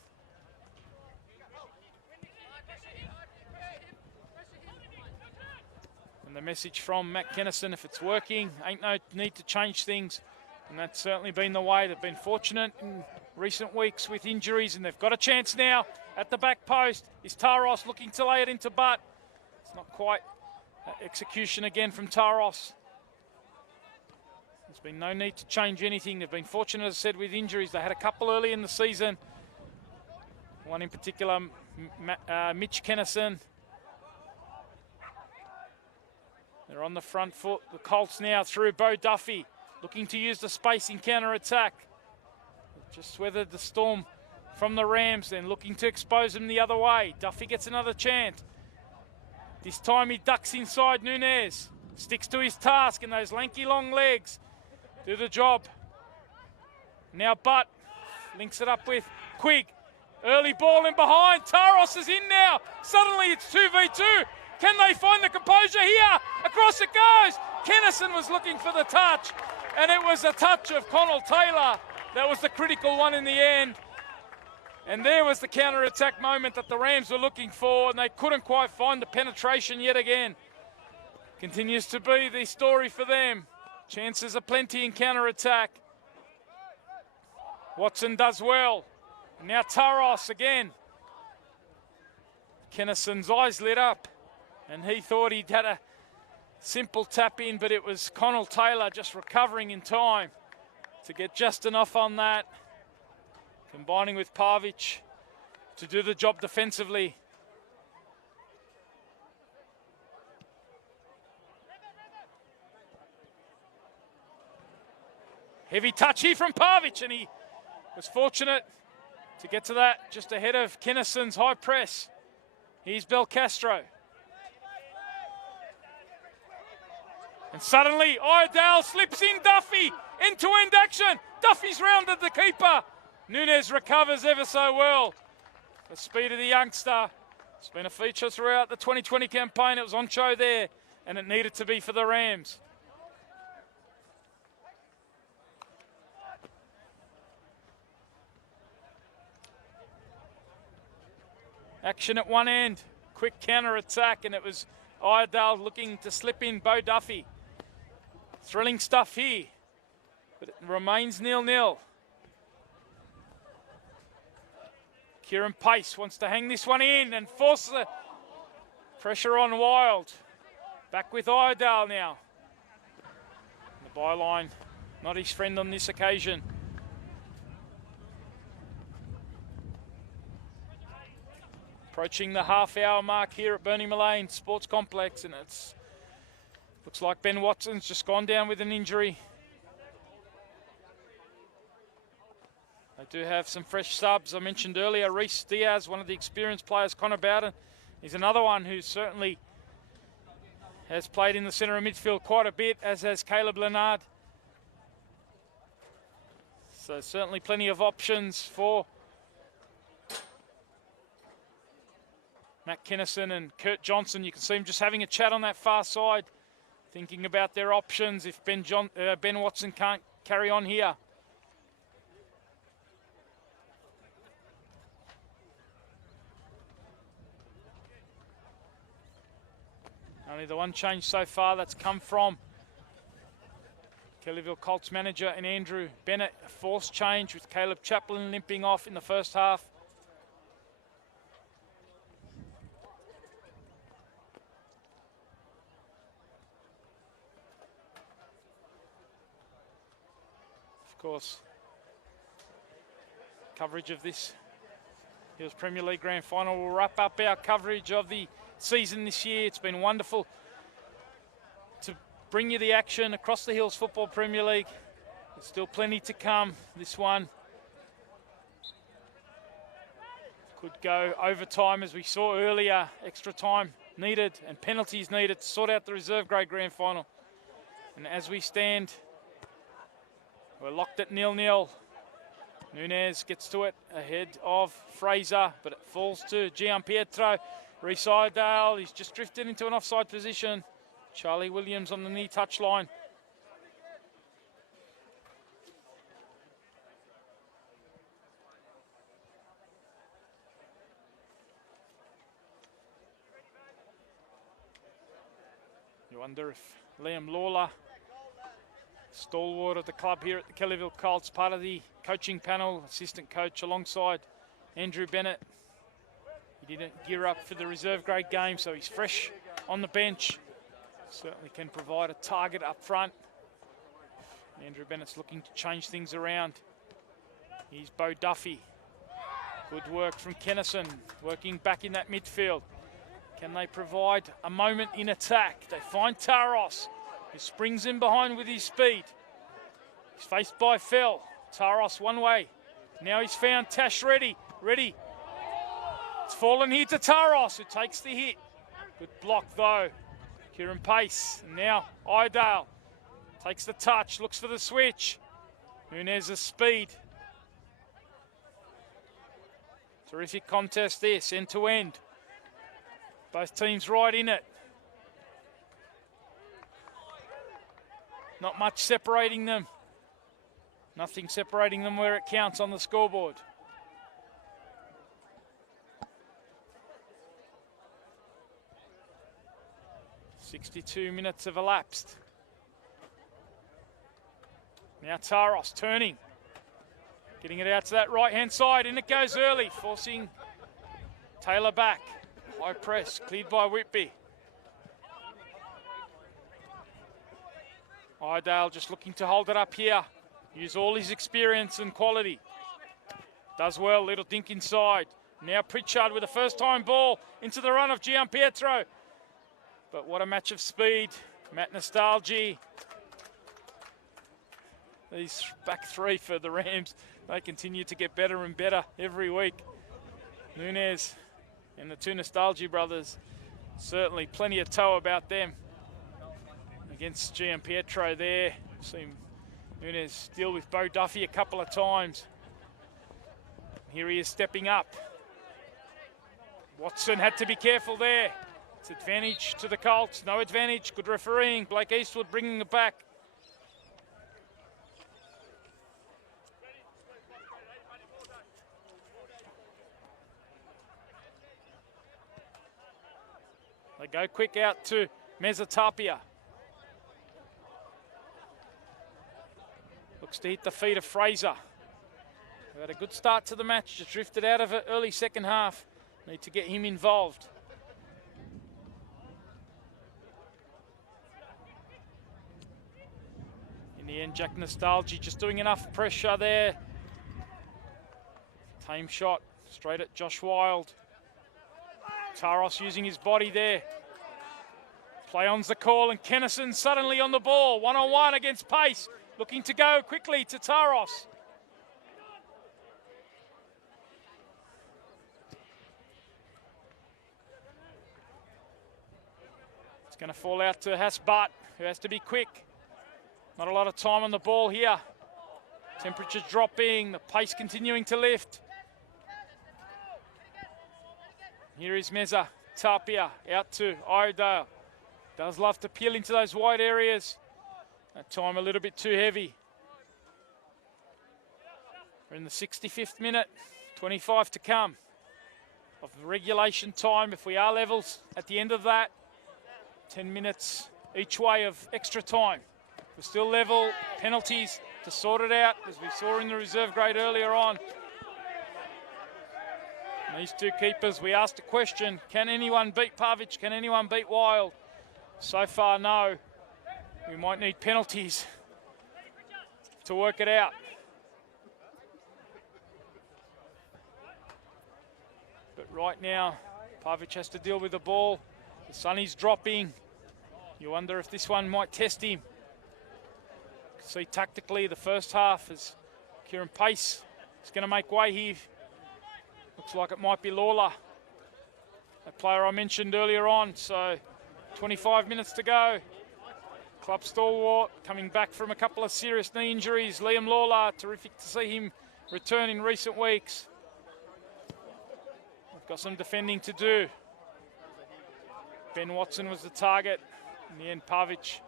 And the message from Matt Kennison, if it's working, ain't no need to change things. And that's certainly been the way. They've been fortunate in recent weeks with injuries, and they've got a chance now at the back post. Is Taros looking to lay it into butt? It's not quite execution again from Taros. There's been no need to change anything. They've been fortunate, as I said, with injuries. They had a couple early in the season. One in particular, Mitch Kennison. They're on the front foot. The Colts now through Bo Duffy, looking to use the space in counter-attack. Just weathered the storm from the Rams, then looking to expose them the other way. Duffy gets another chance. This time he ducks inside Nunez. Sticks to his task, and those lanky long legs do the job. Now Butt links it up with Quigg. Early ball in behind. Taros is in now. Suddenly it's 2v2. Can they find the composure here? Across it goes. Kennison was looking for the touch, and it was a touch of Connell Taylor. That was the critical one in the end. And there was the counter-attack moment that the Rams were looking for, and they couldn't quite find the penetration yet again. Continues to be the story for them. Chances are plenty in counter-attack. Watson does well. Now Taros again. Kennison's eyes lit up, and he thought he'd had a simple tap in, but it was Connell Taylor just recovering in time to get just enough on that, combining with Pavic to do the job defensively. Heavy touch here from Pavic, and he was fortunate to get to that just ahead of Kennison's high press. Here's Belcastro. And suddenly, Iredale slips in Duffy. End-to-end action. Duffy's rounded the keeper. Nunez recovers ever so well. The speed of the youngster. It's been a feature throughout the 2020 campaign. It was on show there, and it needed to be for the Rams. Action at one end. Quick counter-attack, and it was Iredale looking to slip in Bo Duffy. Thrilling stuff here, but it remains 0-0. Kieran Pace wants to hang this one in and force the pressure on Wild. Back with Iredale now. The byline, not his friend on this occasion. Approaching the half-hour mark here at Bernie Mullane Sports Complex, and it's looks like Ben Watson's just gone down with an injury. They do have some fresh subs. I mentioned earlier, Reece Diaz, one of the experienced players. Connor Bowden is another one who certainly has played in the centre of midfield quite a bit, as has Caleb Leonard. So certainly plenty of options for Matt Kennison and Kurt Johnson. You can see him just having a chat on that far side, thinking about their options if Ben Watson can't carry on here. Only the one change so far that's come from Kellyville Colts manager and Andrew Bennett. A forced change with Caleb Chaplin limping off in the first half. course, coverage of this Hills Premier League Grand Final will wrap up our coverage of the season this year. It's been wonderful to bring you the action across the Hills Football Premier League. There's still plenty to come. This one could go overtime, as we saw earlier. Extra time needed and penalties needed to sort out the reserve grade grand final. And as we stand, we're locked at 0-0. Nunez gets to it ahead of Fraser, but it falls to Gianpietro. Reece Iredale, he's just drifted into an offside position. Charlie Williams on the knee touchline. You wonder if Liam Lawler, stalwart of the club here at the Kellyville Kolts, part of the coaching panel, assistant coach alongside Andrew Bennett. He didn't gear up for the reserve grade game, so he's fresh on the bench. Certainly can provide a target up front. Andrew Bennett's looking to change things around. Here's Bo Duffy. Good work from Kennison, working back in that midfield. Can they provide a moment in attack? They find Taros, who springs in behind with his speed. He's faced by Fell. Taros one way. Now he's found Tash Ready. It's fallen here to Taros, who takes the hit. Good block though. Kieran Pace. Now Iredale takes the touch, looks for the switch. Nunez's speed. Terrific contest this, end to end. Both teams right in it. Not much separating them. Nothing separating them where it counts on the scoreboard. "62 minutes have elapsed. Now Taros turning. Getting it out to that right-hand side, and it goes early, forcing Taylor back. High press, cleared by Whitby. Iredale just looking to hold it up here. Use all his experience and quality. Does well, little dink inside. Now Pritchard with a first-time ball into the run of Gianpietro. But what a match of speed. Matt Nostalgi. These back three for the Rams, they continue to get better and better every week. Nunez and the two Nostalgi brothers, certainly plenty of toe about them. Against Gianpietro there. Seen Nunez deal with Bo Duffy a couple of times. Here he is stepping up. Watson had to be careful there. It's advantage to the Colts. No advantage. Good refereeing. Blake Eastwood bringing it back. They go quick out to Mezzatapia. Looks to hit the feet of Fraser. They had a good start to the match, just drifted out of it early second half. Need to get him involved. In the end, Jack Nostalgi just doing enough pressure there. Tame shot straight at Josh Wild. Taros using his body there. Play on's the call, and Kennison suddenly on the ball. One-on-one against Pace. Looking to go quickly to Taros. It's going to fall out to Hasbart, who has to be quick. Not a lot of time on the ball here. Temperature dropping, the pace continuing to lift. Here is Meza, Tapia, out to Iredale. Does love to peel into those wide areas. That time a little bit too heavy. We're in the 65th minute, 25 to come of regulation time. If we are levels at the end of that, 10 minutes each way of extra time. We're still level, penalties to sort it out, as we saw in the reserve grade earlier on. And these two keepers, we asked a question, can anyone beat Pavic? Can anyone beat Wild? So far, no. We might need penalties to work it out. But right now, Pavic has to deal with the ball. The sun is dropping. You wonder if this one might test him. See, tactically, the first half is Kieran Pace is going to make way here. Looks like it might be Lawler, that player I mentioned earlier on. So 25 minutes to go. Club stalwart coming back from a couple of serious knee injuries. Liam Lawler, terrific to see him return in recent weeks. We've got some defending to do. Ben Watson was the target. In the end, Pavic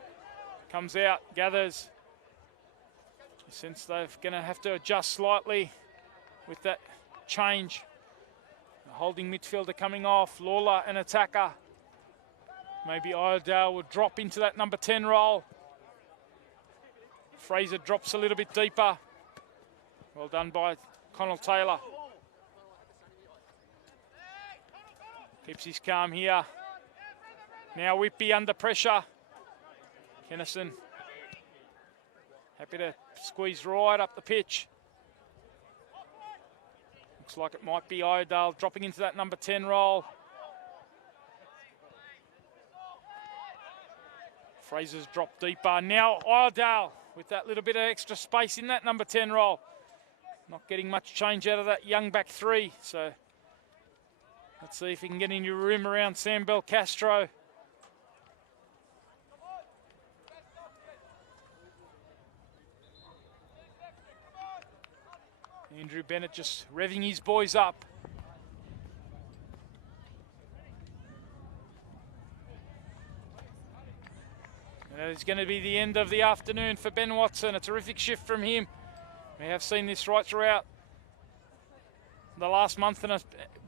comes out, gathers. Since they're going to have to adjust slightly with that change. The holding midfielder coming off, Lawler an attacker. Maybe Iredale would drop into that number 10 role. Fraser drops a little bit deeper. Well done by Connell Taylor. Keeps his calm here. Now Whitby under pressure. Kennison happy to squeeze right up the pitch. Looks like it might be Iredale dropping into that number 10 role. Fraser's dropped deeper. Now Iredale with that little bit of extra space in that number 10 role. Not getting much change out of that young back three. So let's see if he can get into room around Sam Bell Castro. Andrew Bennett just revving his boys up. And it's going to be the end of the afternoon for Ben Watson. A terrific shift from him. We have seen this right throughout the last month and a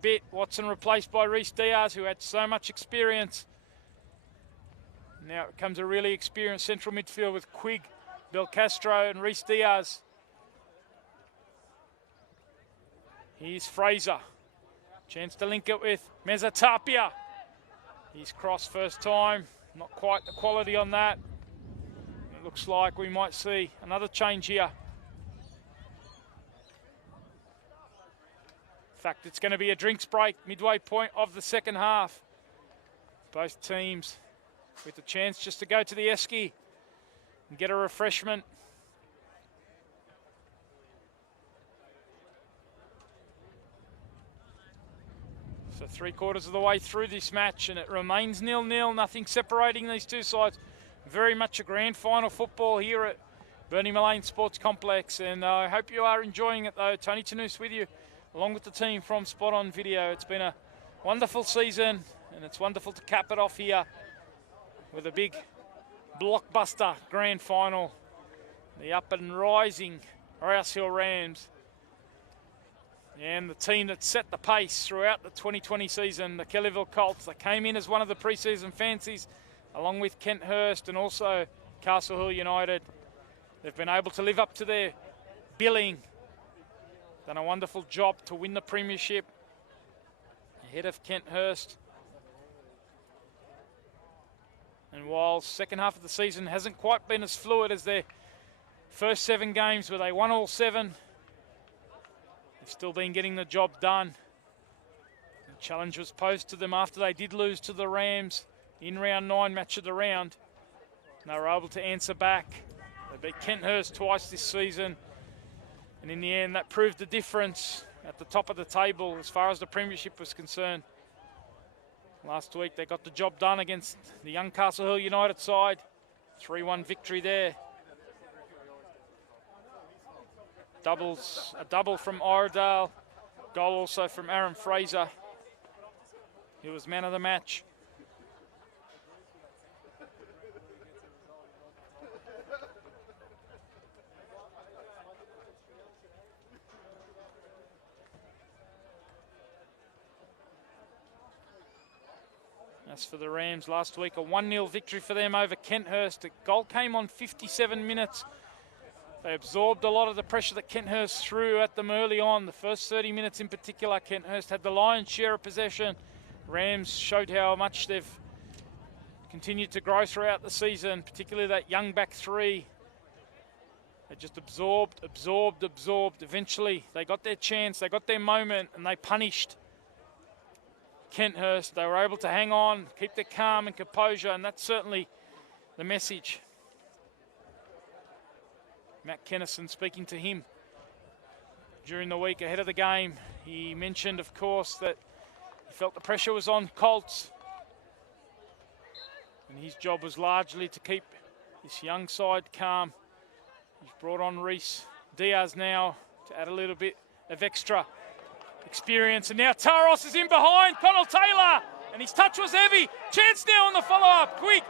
bit. Watson replaced by Reece Diaz, who had so much experience. Now it comes a really experienced central midfield with Quigg, Belcastro and Reece Diaz. Here's Fraser. Chance to link it with Mezzatapia. He's crossed first time. Not quite the quality on that. It looks like we might see another change here. In fact, it's going to be a drinks break, midway point of the second half. Both teams with the chance just to go to the esky and get a refreshment. So 3/4 of the way through this match and it remains 0-0, nothing separating these two sides. Very much a grand final football here at Bernie Mullane Sports Complex, and I hope you are enjoying it though. Tony Tanous with you, along with the team from Spot On Video. It's been a wonderful season and it's wonderful to cap it off here with a big blockbuster grand final. The up and rising Rouse Hill Rams. And the team that set the pace throughout the 2020 season, the Kellyville Kolts, that came in as one of the pre-season fancies, along with Kenthurst and also Castle Hill United. They've been able to live up to their billing. Done a wonderful job to win the premiership ahead of Kenthurst. And while second half of the season hasn't quite been as fluid as their first 7 games where they won all 7, they've still been getting the job done. The challenge was posed to them after they did lose to the Rams in round 9, match of the round. And they were able to answer back. They beat Kenthurst twice this season. And in the end, that proved the difference at the top of the table as far as the premiership was concerned. Last week, they got the job done against the young Castle Hill United side. 3-1 victory there. A double from Iredale. Goal also from Aaron Fraser. He was man of the match. As for the Rams, last week a 1-0 victory for them over Kenthurst. The goal came on 57 minutes. They absorbed a lot of the pressure that Kenthurst threw at them early on. The first 30 minutes in particular, Kenthurst had the lion's share of possession. Rams showed how much they've continued to grow throughout the season, particularly that young back three. They just absorbed. Eventually, they got their chance, they got their moment, and they punished Kenthurst. They were able to hang on, keep their calm and composure, and that's certainly the message. Matt Kennison speaking to him during the week ahead of the game. He mentioned, of course, that he felt the pressure was on Kolts, and his job was largely to keep this young side calm. He's brought on Reese Diaz now to add a little bit of extra experience. And now Taros is in behind Connell Taylor, and his touch was heavy. Chance now on the follow-up. Quick,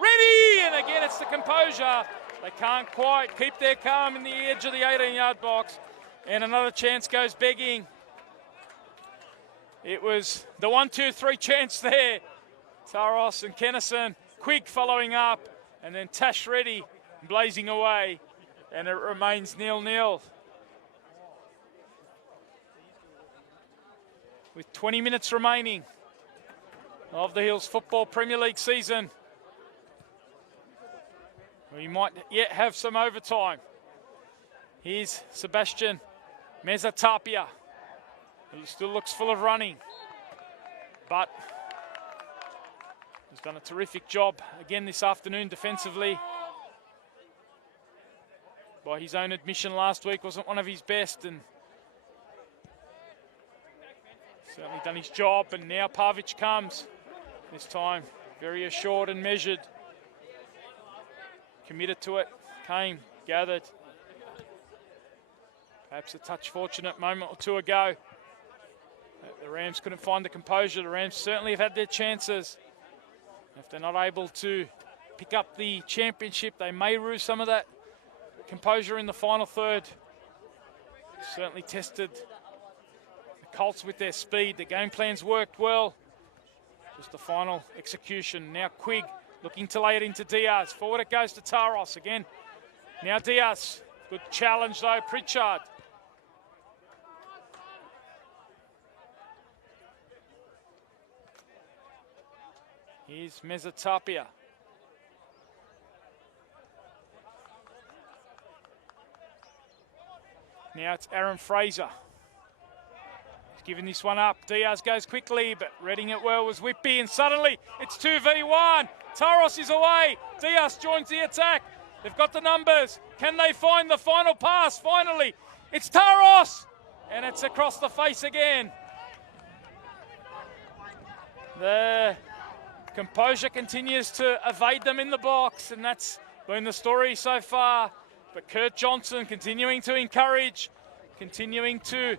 ready, and again it's the composure. They can't quite keep their calm in the edge of the 18-yard box. And another chance goes begging. It was the 1-2-3 chance there. Taros and Kennison, Quigg following up, and then Tash Reddy blazing away, and it remains 0-0. With 20 minutes remaining of the Hills Football Premier League season, we might yet have some overtime. Here's Sebastian Mezzatapia, who still looks full of running, but he's done a terrific job again this afternoon defensively. By his own admission, last week wasn't one of his best, and certainly done his job. And now Pavic comes, this time very assured and measured, committed to it, came, gathered. Perhaps a touch fortunate moment or two ago. The Rams couldn't find the composure. The Rams certainly have had their chances. If they're not able to pick up the championship, they may lose some of that composure in the final third. Certainly tested the Colts with their speed. The game plans worked well. Just the final execution. Now Quigg looking to lay it into Diaz. Forward it goes to Taros again. Now Diaz. Good challenge though, Pritchard. Here's Mezzatapia. Now it's Aaron Fraser. He's giving this one up. Diaz goes quickly, but reading it well was Whitby, and suddenly it's 2v1. Taros is away. Diaz joins the attack. They've got the numbers. Can they find the final pass? Finally, it's Taros, and it's across the face again. The composure continues to evade them in the box, and that's been the story so far. But Kurt Johnson continuing to encourage, continuing to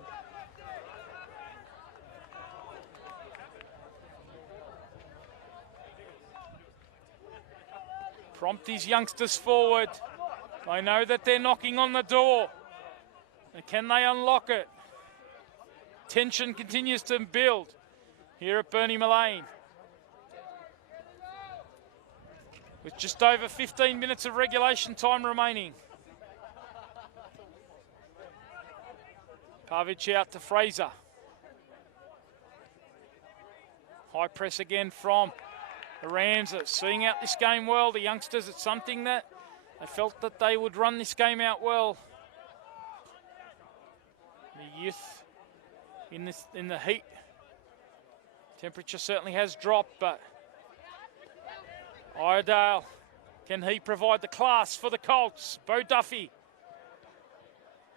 prompt these youngsters forward. They know that they're knocking on the door. And can they unlock it? Tension continues to build here at Bernie Mullane. With just over 15 minutes of regulation time remaining. Pavic out to Fraser. High press again from the Rams, are seeing out this game well. The youngsters, it's something that they felt that they would run this game out well. The youth in the heat. Temperature certainly has dropped, but Iredale, can he provide the class for the Colts? Bo Duffy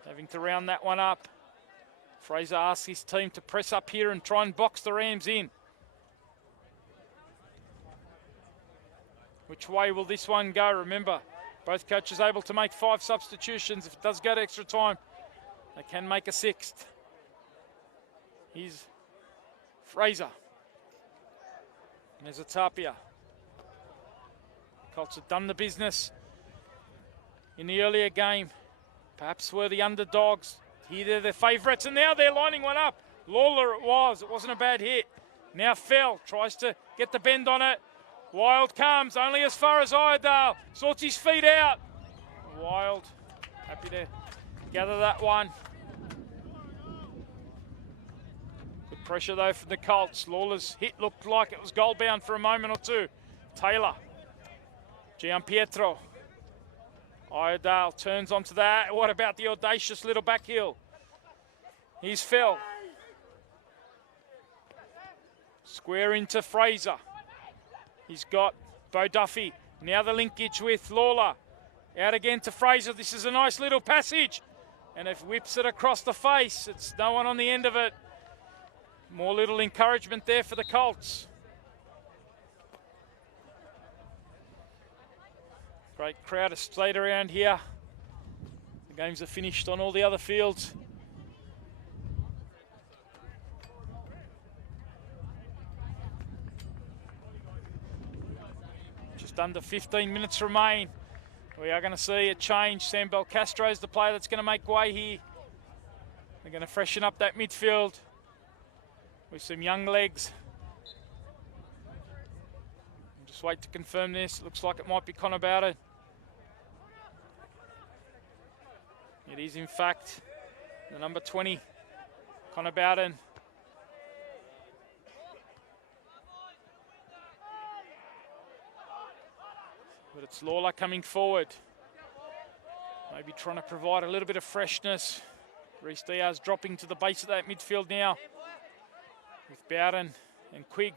having to round that one up. Fraser asks his team to press up here and try and box the Rams in. Which way will this one go? Remember, both coaches able to make 5 substitutions. If it does go to extra time, they can make a 6th. Here's Fraser. Mezzatapia. Colts have done the business in the earlier game. Perhaps were the underdogs. Here they're the favourites, and now they're lining one up. Lawler it wasn't a bad hit. Now Fell tries to get the bend on it. Wild comes only as far as Iredale. Sorts his feet out. Wild happy to gather that one. Good pressure though from the Colts. Lawler's hit looked like it was goal bound for a moment or two. Taylor. Gianpietro. Iredale turns onto that. What about the audacious little back heel? Here's Phil. Square into Fraser. He's got Bo Duffy. Now the linkage with Lawler. Out again to Fraser. This is a nice little passage. And if whips it across the face, it's no one on the end of it. More little encouragement there for the Colts. Great crowd has stayed around here. The games are finished on all the other fields. Just under 15 minutes remain. We are going to see a change. Sam Belcastro is the player that's going to make way here. They're going to freshen up that midfield with some young legs. We'll just wait to confirm this. It looks like it might be Connor Bowden. It is, in fact, the number 20, Connor Bowden. But it's Lawler coming forward. Maybe trying to provide a little bit of freshness. Reece Diaz dropping to the base of that midfield now with Bowden and Quigg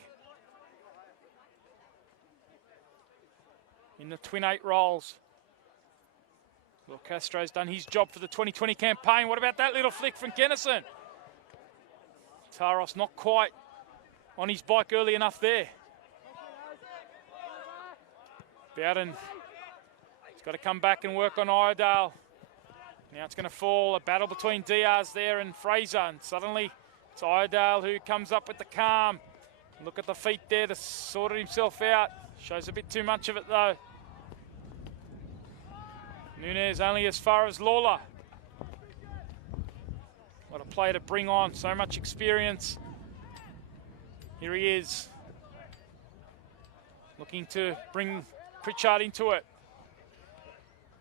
in the twin 8 roles. Well, Castro's done his job for the 2020 campaign. What about that little flick from Kennison? Taros not quite on his bike early enough there. Bowden, he's got to come back and work on Iredale. Now it's going to fall, a battle between Diaz there and Fraser, and suddenly it's Iredale who comes up with the calm. Look at the feet there to sort himself out. Shows a bit too much of it though. Nunez only as far as Lawler. What a player to bring on, so much experience. Here he is, looking to bring Pritchard into it.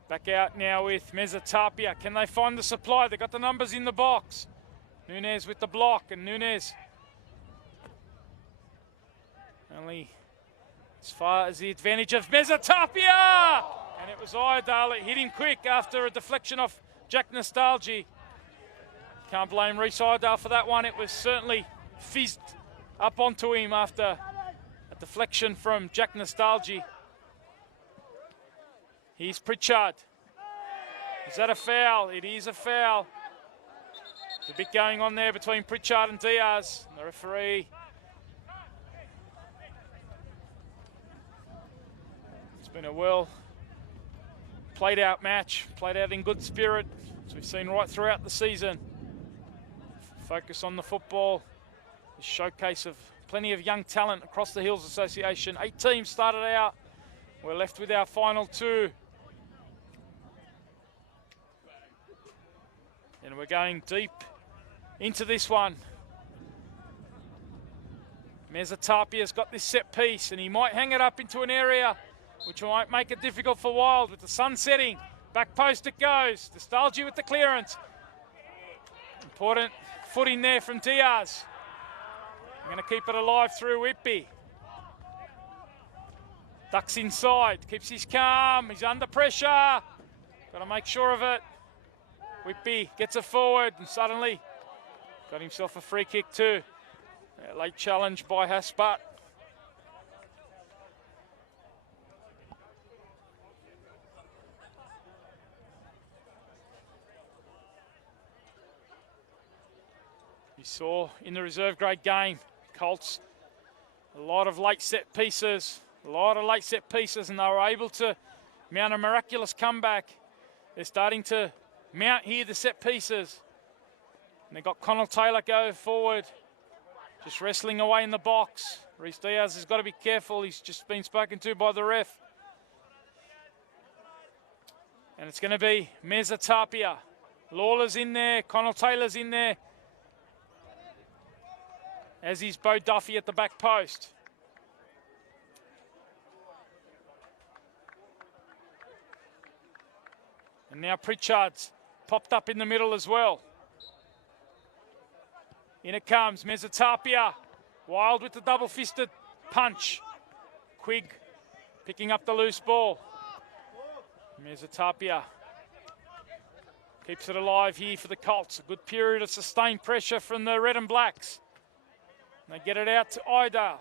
Back out now with Mezzatapia. Can they find the supply? They've got the numbers in the box. Nunez with the block, and Nunez only as far as the advantage of Mezzatapia! And it was Iredale that hit him quick after a deflection off Jack Nostalgi. Can't blame Reece Iredale for that one. It was certainly fizzed up onto him after a deflection from Jack Nostalgi. Here's Pritchard. Is that a foul? It is a foul. There's a bit going on there between Pritchard and Diaz. The referee. It's been a well played out match, played out in good spirit, as we've seen right throughout the season. Focus on the football. A showcase of plenty of young talent across the Hills Association. 8 teams started out. We're left with our final 2. And we're going deep into this one. Mezzatapia's got this set piece, and he might hang it up into an area which might make it difficult for Wild with the sun setting. Back post it goes. Nostalgia with the clearance. Important footing there from Diaz. Going to keep it alive through Whitby. Ducks inside, keeps his calm. He's under pressure. Got to make sure of it. Whitby gets it forward and suddenly got himself a free kick too. A late challenge by Haspart. You saw in the reserve grade game, Colts, a lot of late set pieces, and they were able to mount a miraculous comeback. They're starting to mount here the set pieces. And they got Connell Taylor go forward, just wrestling away in the box. Reece Diaz has got to be careful. He's just been spoken to by the ref. And it's going to be Mezzatapia. Lawler's in there, Connell Taylor's in there, as is Bo Duffy at the back post. And now Pritchard's popped up in the middle as well. In it comes Mezzatapia. Wild with the double-fisted punch. Quigg picking up the loose ball. Mezzatapia keeps it alive here for the Colts. A good period of sustained pressure from the Red and Blacks. They get it out to Idale.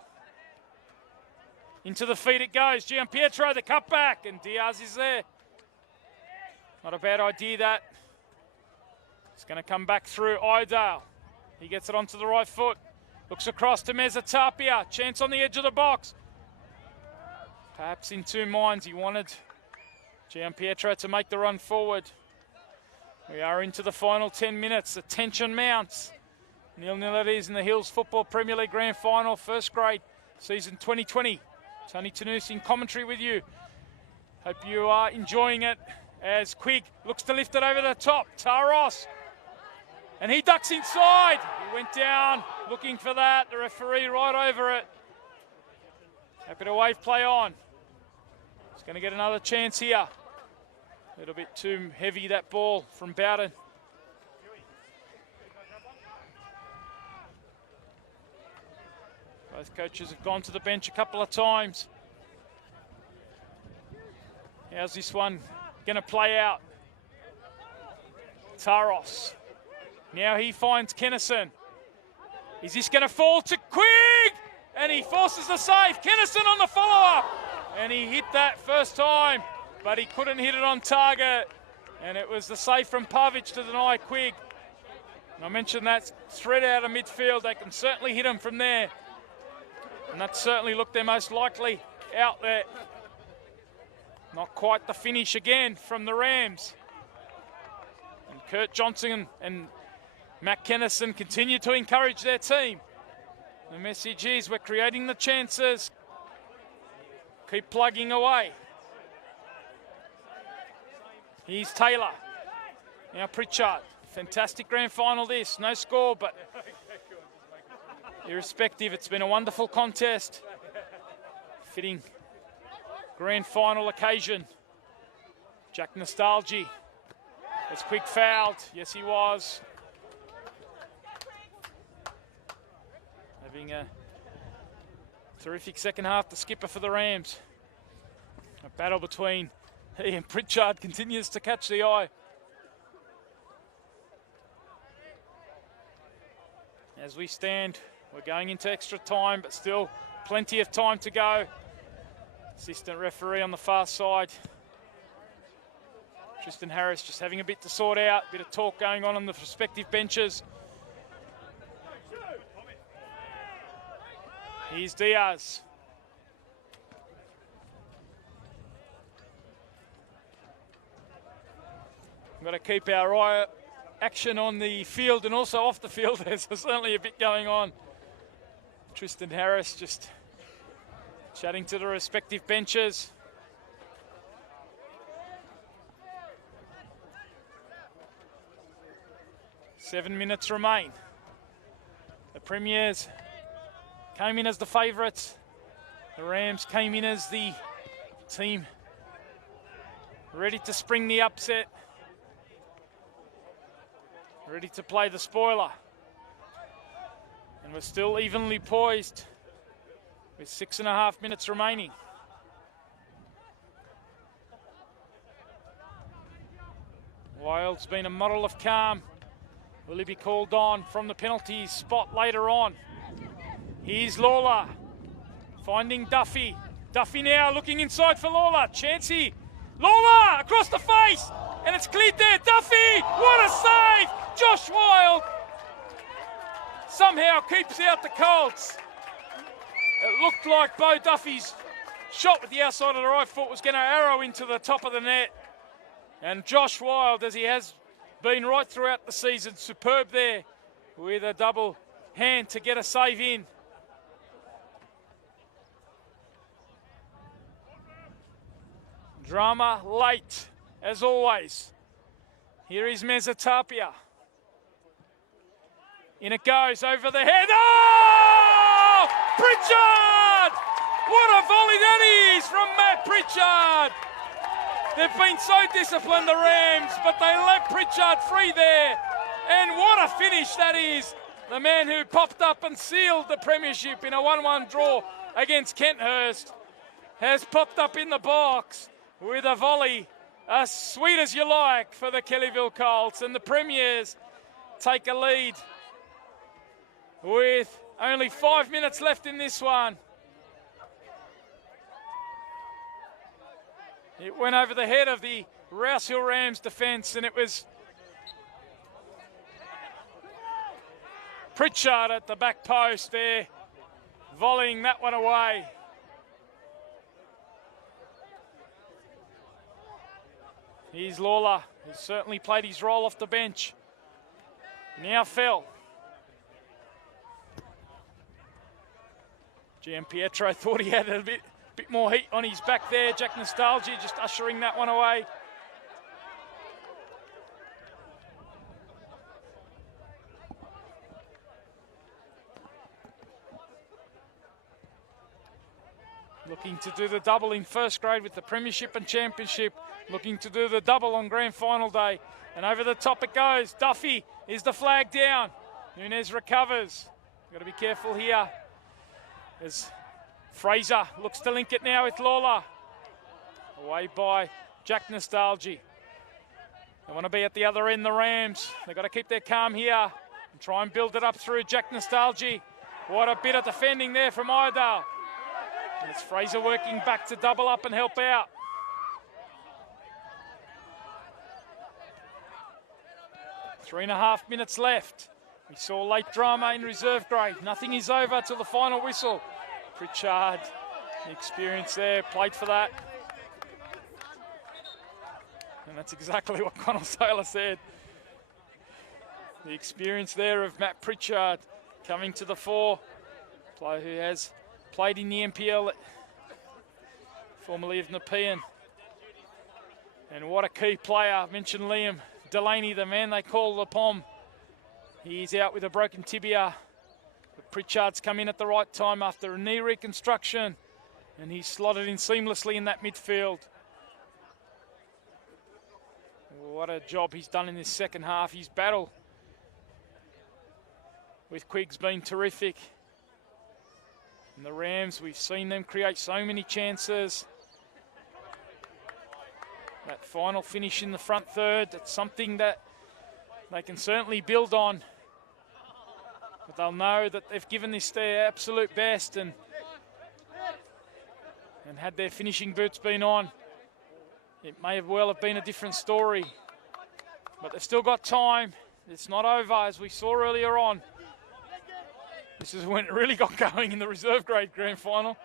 Into the feet it goes. Gianpietro, the cutback, and Diaz is there. Not a bad idea, that. It's going to come back through Idale. He gets it onto the right foot. Looks across to Mezzatapia. Chance on the edge of the box. Perhaps in two minds. He wanted Gianpietro to make the run forward. We are into the final 10 minutes. The tension mounts. 0-0 it is in the Hills Football Premier League Grand Final, first grade, season 2020. Tony Tanous in commentary with you. Hope you are enjoying it as Quigg looks to lift it over the top. Taros. And he ducks inside. He went down looking for that. The referee right over it. Happy to wave play on. He's going to get another chance here. A little bit too heavy, that ball from Bowden. Both coaches have gone to the bench a couple of times. How's this one going to play out? Taros. Now he finds Kennison. Is this going to fall to Quigg? And he forces the save. Kennison on the follow-up. And he hit that first time, but he couldn't hit it on target. And it was the save from Pavic to deny Quigg. And I mentioned that thread out of midfield. They can certainly hit him from there. And that certainly looked their most likely out there. Not quite the finish again from the Rams. And Kurt Johnson and Matt Kennison continue to encourage their team. The message is we're creating the chances. Keep plugging away. Here's Taylor. Now Pritchard. Fantastic grand final this. No score, but irrespective, it's been a wonderful contest. Fitting grand final occasion. Jack Nostalgia. Was Quigg fouled? Yes, he was. Having a terrific second half, the skipper for the Rams. A battle between he and Pritchard continues to catch the eye. As we stand, we're going into extra time, but still plenty of time to go. Assistant referee on the far side. Tristan Harris just having a bit to sort out, a bit of talk going on the respective benches. Here's Diaz. We've got to keep our eye action on the field and also off the field. There's certainly a bit going on. Tristan Harris just chatting to the respective benches. Seven minutes remain. The Premiers came in as the favourites. The Rams came in as the team ready to spring the upset. Ready to play the spoiler. And we're still evenly poised with 6.5 minutes remaining. Wild's been a model of calm. Will he be called on from the penalty spot later on? Here's Lawler, finding Duffy. Duffy now looking inside for Lawler. Chancey. Lawler across the face, and it's cleared there. Duffy, what a save! Josh Wild somehow keeps out the Kolts. It looked like Bo Duffy's shot with the outside of the right foot was going to arrow into the top of the net. And Josh Wild, as he has been right throughout the season, superb there with a double hand to get a save in. Drama late, as always. Here is Mezzatapia. In it goes, over the head. Oh! Pritchard! What a volley that is from Matt Pritchard! They've been so disciplined, the Rams, but they let Pritchard free there. And what a finish that is. The man who popped up and sealed the premiership in a 1-1 draw against Kenthurst has popped up in the box with a volley, as sweet as you like, for the Kellyville Kolts. And the Premiers take a lead with Only 5 minutes left in this one. It went over the head of the Rouse Hill Rams defence, and it was Pritchard at the back post there, volleying that one away. Here's Lawler, who's certainly played his role off the bench. Now fell. Gianpietro thought he had a bit more heat on his back there. Jack Nostalgia just ushering that one away. Looking to do the double in first grade with the Premiership and Championship. Looking to do the double on Grand Final day. And over the top it goes. Duffy is the flag down. Nunez recovers. Got to be careful here. As Fraser looks to link it now with Lawler. Away by Jack Nostalgia. They want to be at the other end, the Rams. They've got to keep their calm here and try and build it up through Jack Nostalgia. What a bit of defending there from Iredale. And it's Fraser working back to double up and help out. Three and a half minutes left. We saw late drama in reserve grade. Nothing is over till the final whistle. Pritchard, the experience there, played for that. And that's exactly what Connell Saylor said. The experience there of Matt Pritchard coming to the fore. Player who has played in the NPL, formerly of Nepean. And what a key player. I mentioned Liam Delaney, the man they call the Pom. He's out with a broken tibia. But Pritchard's come in at the right time after a knee reconstruction, and he's slotted in seamlessly in that midfield. What a job he's done in this second half. His battle with Quigg's been terrific. And the Rams, we've seen them create so many chances. That final finish in the front third, that's something that they can certainly build on. But they'll know that they've given this their absolute best, and had their finishing boots been on, it may well have been a different story. But they've still got time. It's not over, as we saw earlier on. This is when it really got going in the reserve grade grand final.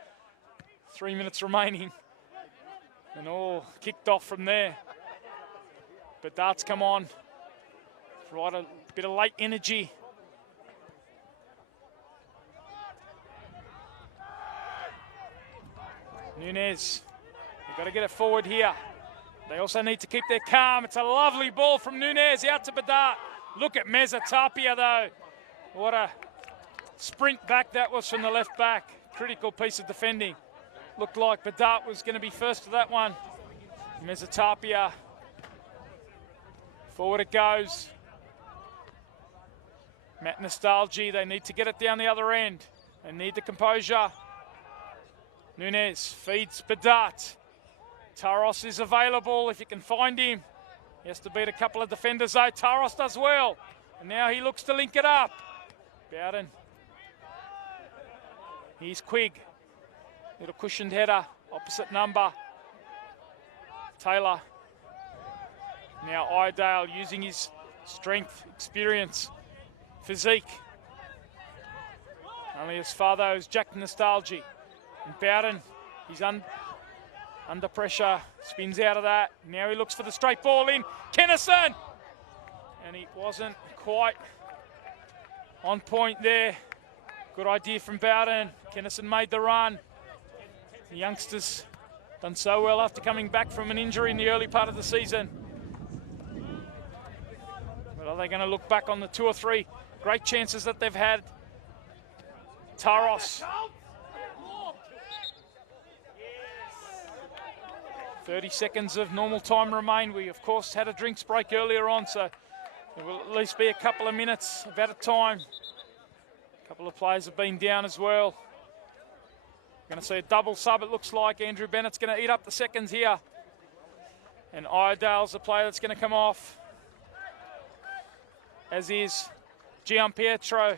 3 minutes remaining. And all kicked off from there. But darts come on. Right, a bit of late energy. Nunez, they've got to get it forward here. They also need to keep their calm. It's a lovely ball from Nunez out to Bedart. Look at Meza Tapia though. What a sprint back that was from the left back. Critical piece of defending. Looked like Bedart was going to be first to that one. Meza Tapia. Forward it goes. Matt Nostalgia, they need to get it down the other end. They need the composure. Nunez feeds Bedart. Taros is available if you can find him. He has to beat a couple of defenders though. Taros does well. And now he looks to link it up. Bowden. Here's Quigg. Little cushioned header. Opposite number. Taylor. Now Iredale using his strength, experience, physique. Only as far though as Jack Nostalgia. And Bowden, he's under pressure, spins out of that. Now he looks for the straight ball in. Kennison! And he wasn't quite on point there. Good idea from Bowden. Kennison made the run. The youngsters done so well after coming back from an injury in the early part of the season. But are they going to look back on the 2 or 3 great chances that they've had? Taros. 30 seconds of normal time remain. We, of course, had a drinks break earlier on, so there will at least be a couple of minutes of added time. A couple of players have been down as well. Going to see a double sub, it looks like. Andrew Bennett's going to eat up the seconds here. And Iredale's the player that's going to come off, as is Gianpietro.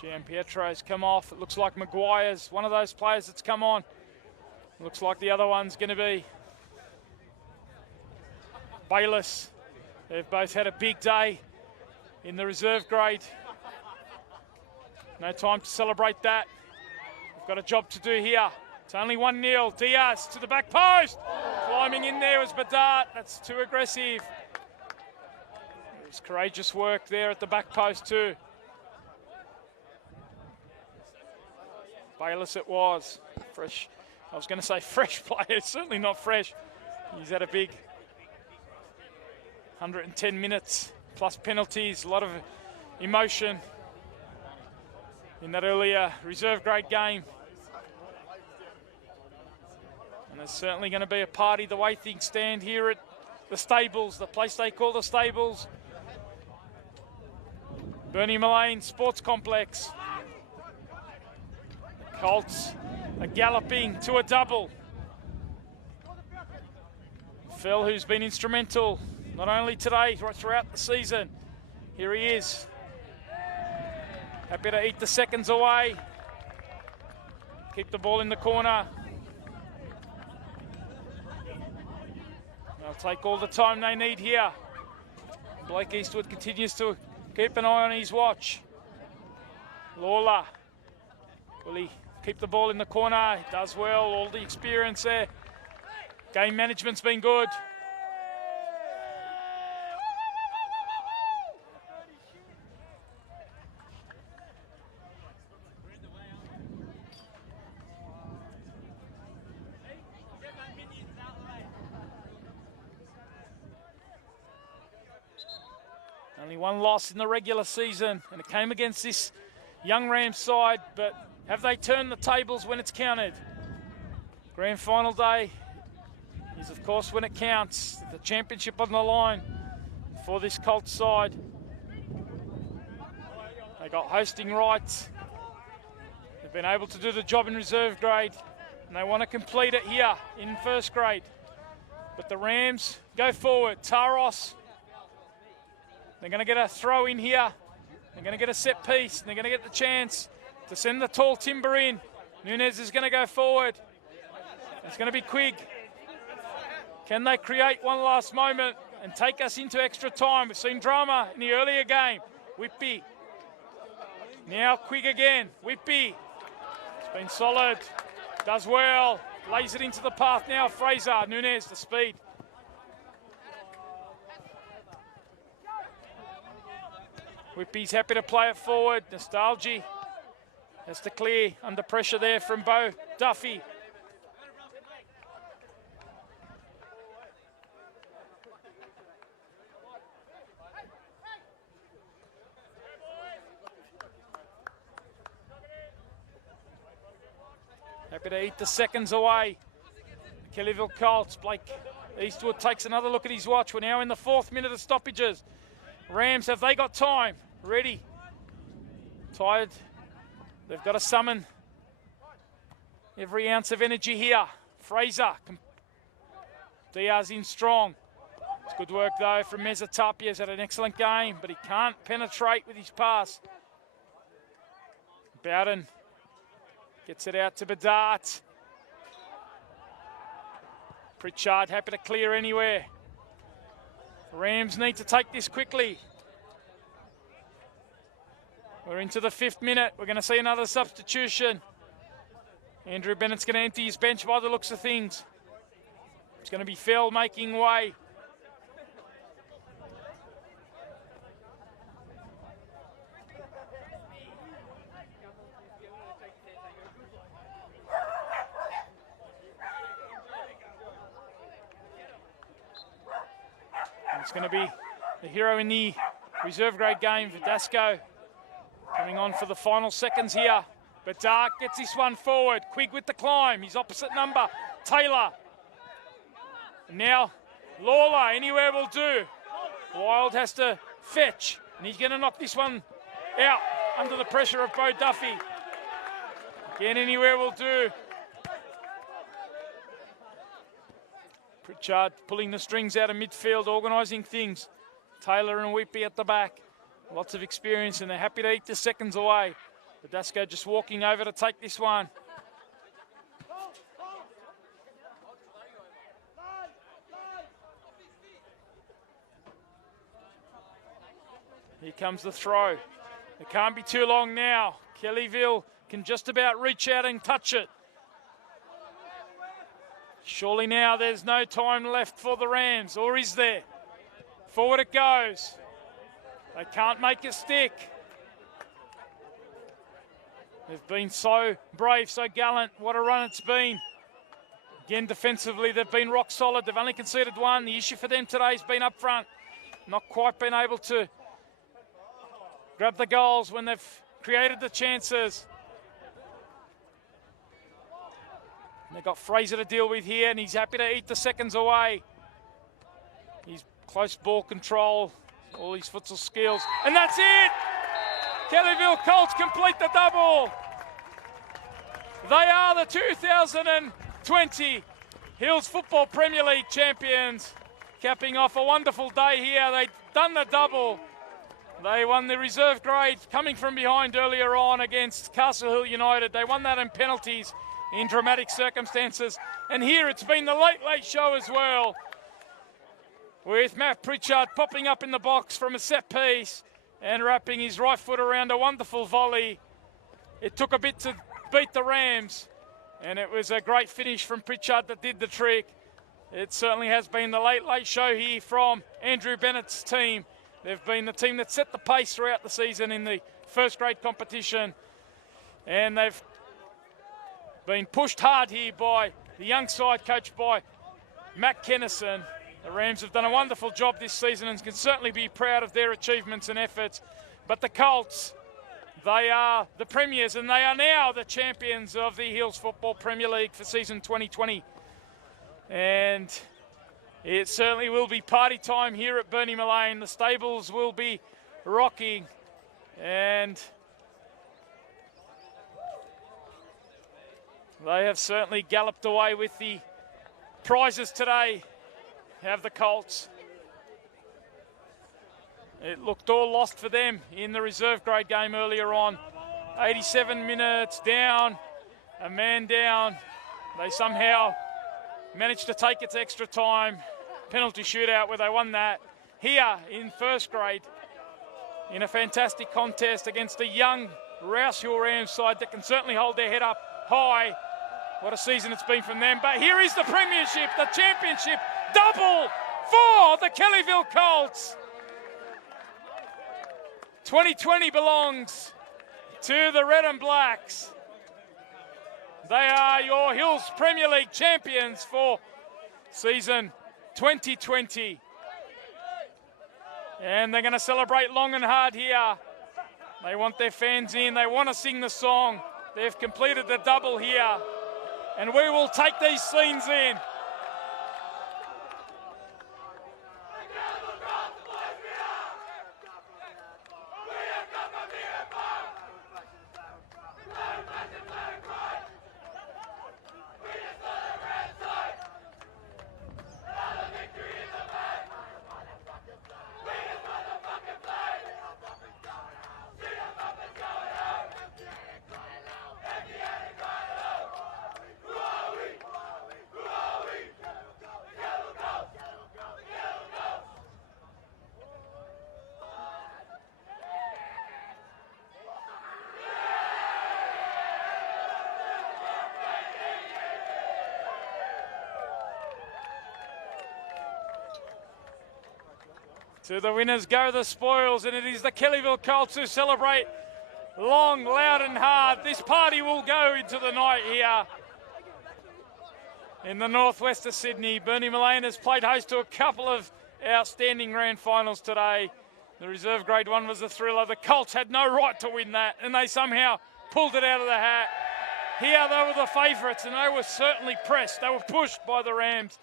Gianpietro's come off. It looks like Maguire's one of those players that's come on. Looks like the other one's going to be Bayliss. They've both had a big day in the reserve grade. No time to celebrate that. We've got a job to do here. It's only 1-0. Diaz to the back post. Climbing in there was Bedard. That's too aggressive. There's courageous work there at the back post too. Bayliss it was. Fresh. I was going to say fresh player. Certainly not fresh. He's had a big 110 minutes plus penalties. A lot of emotion in that earlier reserve grade game. And there's certainly going to be a party the way things stand here at the stables, the place they call the stables. Bernie Mullane Sports Complex. The Colts are galloping to a double. Phil, who's been instrumental not only today, right throughout the season. Here he is. Happy to eat the seconds away. Keep the ball in the corner. They'll take all the time they need here. Blake Eastwood continues to keep an eye on his watch. Lawler. Will he keep the ball in the corner? He does well, all the experience there. Game management's been good. Only one loss in the regular season, and it came against this young Rams side, but have they turned the tables when it's counted? Grand final day is, of course, when it counts. The championship on the line for this Colts side. They got hosting rights. They've been able to do the job in reserve grade, and they want to complete it here in first grade. But the Rams go forward. Taros. They're going to get a throw in here. They're going to get a set piece. And they're going to get the chance to send the tall timber in. Nunez is going to go forward. It's going to be Quigg. Can they create one last moment and take us into extra time? We've seen drama in the earlier game. Whitby. Now Quigg again. Whitby. It's been solid. Does well. Lays it into the path now. Fraser. Nunez, the speed. Whitby's happy to play it forward. Nostalgia has to clear under pressure there from Bo Duffy. Happy to eat the seconds away. Kellyville Colts. Blake Eastwood takes another look at his watch. We're now in the 4th minute of stoppages. Rams, have they got time? Ready. Tired. They've got to summon every ounce of energy here. Fraser. Diaz in strong. It's good work, though, from Mezzatapia. He's had an excellent game, but he can't penetrate with his pass. Bowden gets it out to Bedard. Pritchard happy to clear anywhere. Rams need to take this quickly. We're into the 5th minute. We're going to see another substitution. Andrew Bennett's going to empty his bench by the looks of things. It's going to be Phil making way. It's going to be the hero in the reserve grade game, Verdasco, coming on for the final seconds here. But Dark gets this one forward. Quigg with the climb. His opposite number, Taylor. And now Lawler, anywhere will do. Wild has to fetch, and he's going to knock this one out under the pressure of Bo Duffy. Again, anywhere will do. Pritchard pulling the strings out of midfield, organising things. Taylor and Whitby at the back. Lots of experience, and they're happy to eat the seconds away. Badasco just walking over to take this one. Here comes the throw. It can't be too long now. Kellyville can just about reach out and touch it. Surely now there's no time left for the Rams, or is there? Forward it goes. They can't make it stick. They've been so brave, so gallant. What a run it's been. Again, defensively, they've been rock solid. They've only conceded one. The issue for them today has been up front. Not quite been able to grab the goals when they've created the chances. And they've got Fraser to deal with here, and he's happy to eat the seconds away. He's close ball control, all his futsal skills, and that's it! Kellyville Colts complete the double. They are the 2020 Hills Football Premier League champions, capping off a wonderful day here. They've done the double. They won the reserve grade coming from behind earlier on against Castle Hill United. They won that in penalties in dramatic circumstances. And here it's been the late show as well, with Matt Pritchard popping up in the box from a set piece and wrapping his right foot around a wonderful volley. It took a bit to beat the Rams, and it was a great finish from Pritchard that did the trick. It certainly has been the late show here from Andrew Bennett's team. They've been the team that set the pace throughout the season in the first grade competition, and they've been pushed hard here by the young side coached by Matt Kennison. The Rams have done a wonderful job this season and can certainly be proud of their achievements and efforts. But the Colts, they are the premiers, and they are now the champions of the Hills Football Premier League for season 2020. And it certainly will be party time here at Bernie Mullane. The stables will be rocking, and they have certainly galloped away with the prizes today, have the Colts. It looked all lost for them in the reserve grade game earlier on. 87 minutes down, a man down. They somehow managed to take it to extra time. Penalty shootout where they won that. Here in first grade, in a fantastic contest against a young Rouse Hill Rams side that can certainly hold their head up high. What a season it's been from them. But here is the premiership, the championship double for the Kellyville Colts. 2020 belongs to the Red and Blacks. They are your Hills Premier League champions for season 2020. And they're going to celebrate long and hard here. They want their fans in. They want to sing the song. They've completed the double here. And we will take these scenes in. To the winners go the spoils, and it is the Kellyville Colts who celebrate long, loud and hard. This party will go into the night here in the northwest of Sydney. Bernie Mullane has played host to a couple of outstanding grand finals today. The reserve grade one was a thriller. The Colts had no right to win that, and they somehow pulled it out of the hat. Here they were the favourites, and they were certainly pressed. They were pushed by the Rams.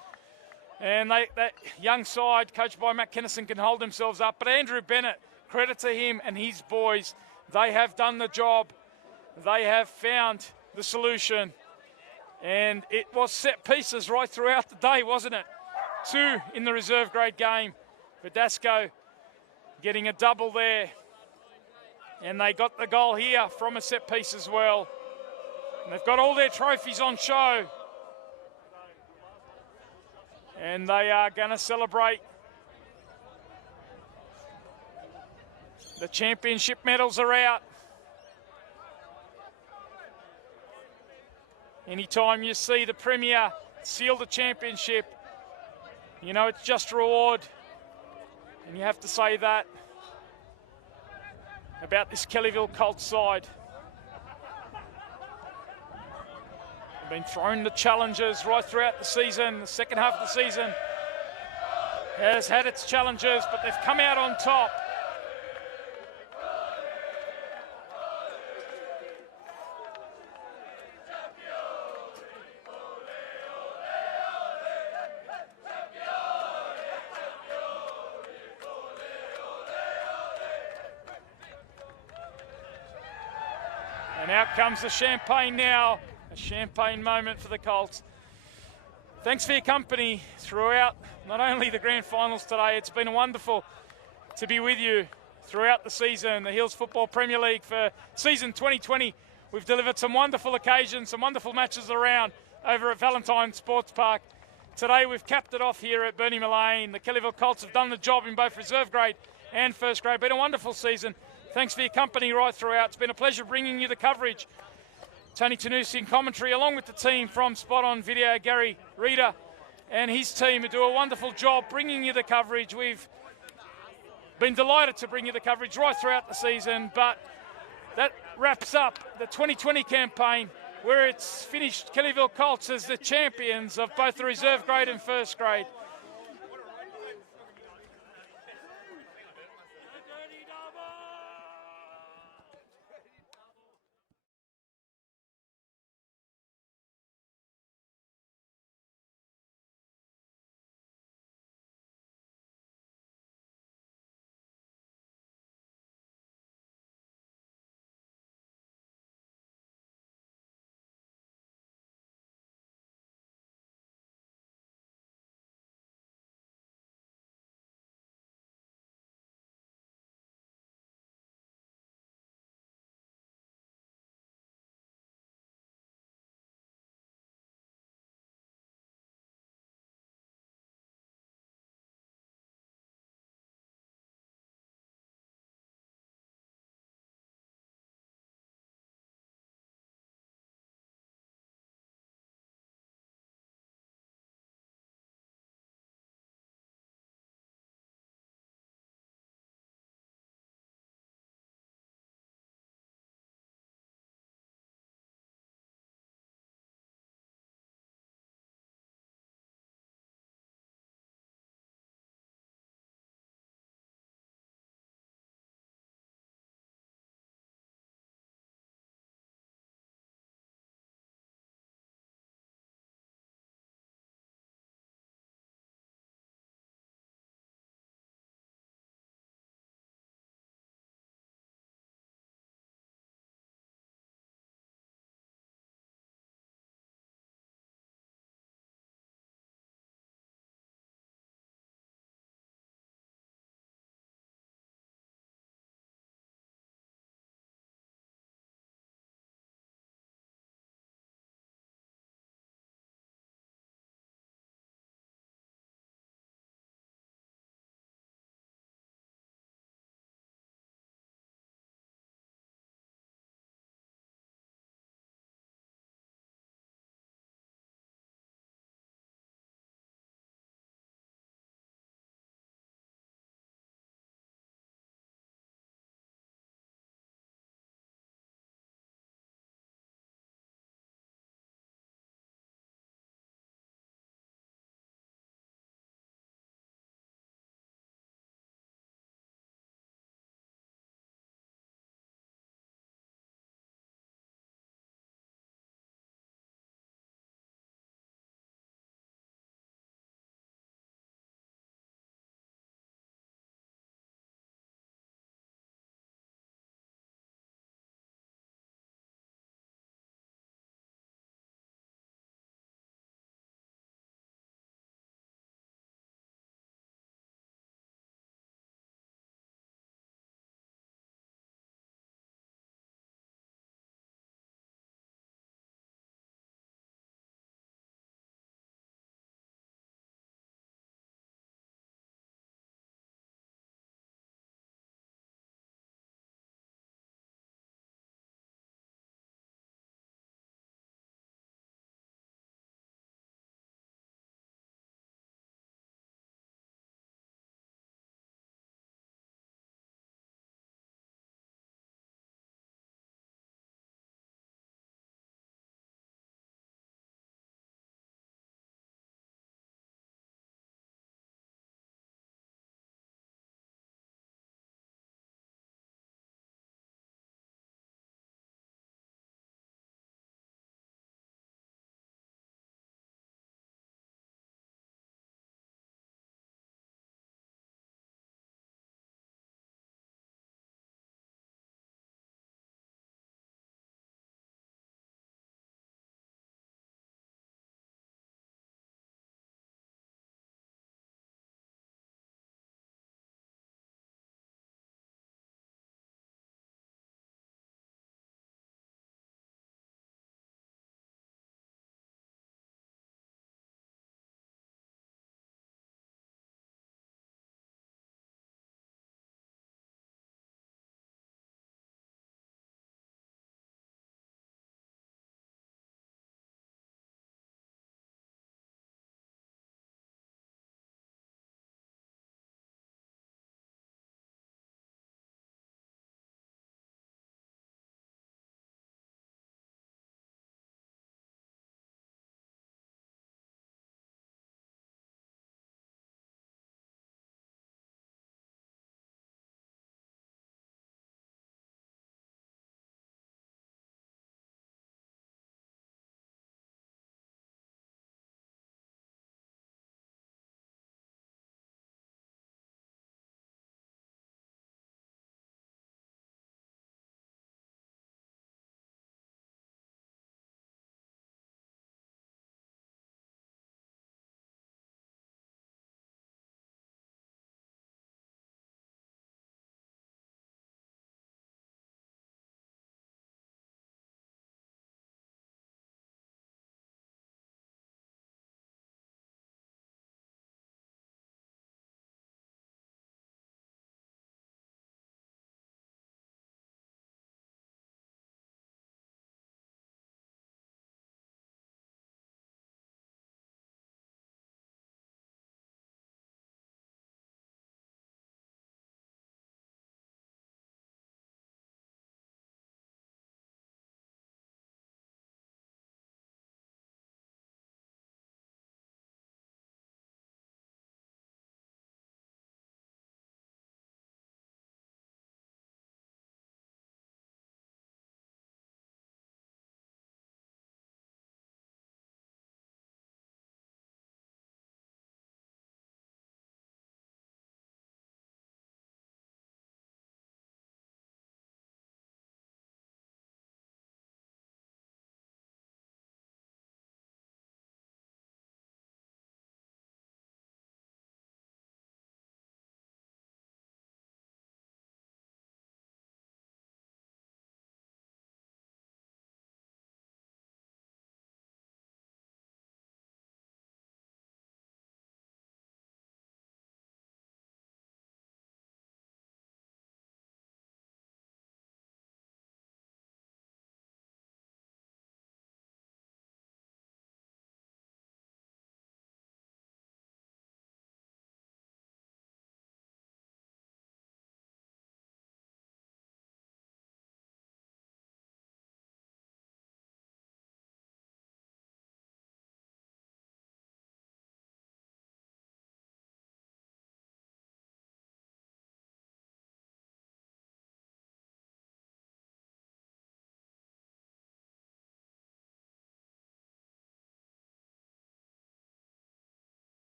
And that young side, coached by Matt Kennison, can hold themselves up. But Andrew Bennett, credit to him and his boys. They have done the job. They have found the solution. And it was set pieces right throughout the day, wasn't it? 2 in the reserve grade game. Badasco getting a double there. And they got the goal here from a set piece as well. And they've got all their trophies on show. And they are going to celebrate. The championship medals are out. Anytime you see the Premier seal the championship, you know it's just reward. And you have to say that about this Kellyville Kolts side. They've been thrown the challenges right throughout the season. The second half of the season has had its challenges, but they've come out on top. And out comes the champagne now. A champagne moment for the Kolts. Thanks for your company throughout not only the grand finals today, it's been wonderful to be with you throughout the season, the Hills Football Premier League for season 2020. We've delivered some wonderful occasions, some wonderful matches around over at Valentine Sports Park. Today we've capped it off here at Bernie Mullane. The Kellyville Kolts have done the job in both reserve grade and first grade. Been a wonderful season. Thanks for your company right throughout. It's been a pleasure bringing you the coverage. Tony Tanusi in commentary, along with the team from Spot On Video, Gary Reeder and his team, who do a wonderful job bringing you the coverage. We've been delighted to bring you the coverage right throughout the season, but that wraps up the 2020 campaign, where it's finished Kellyville Kolts as the champions of both the reserve grade and first grade.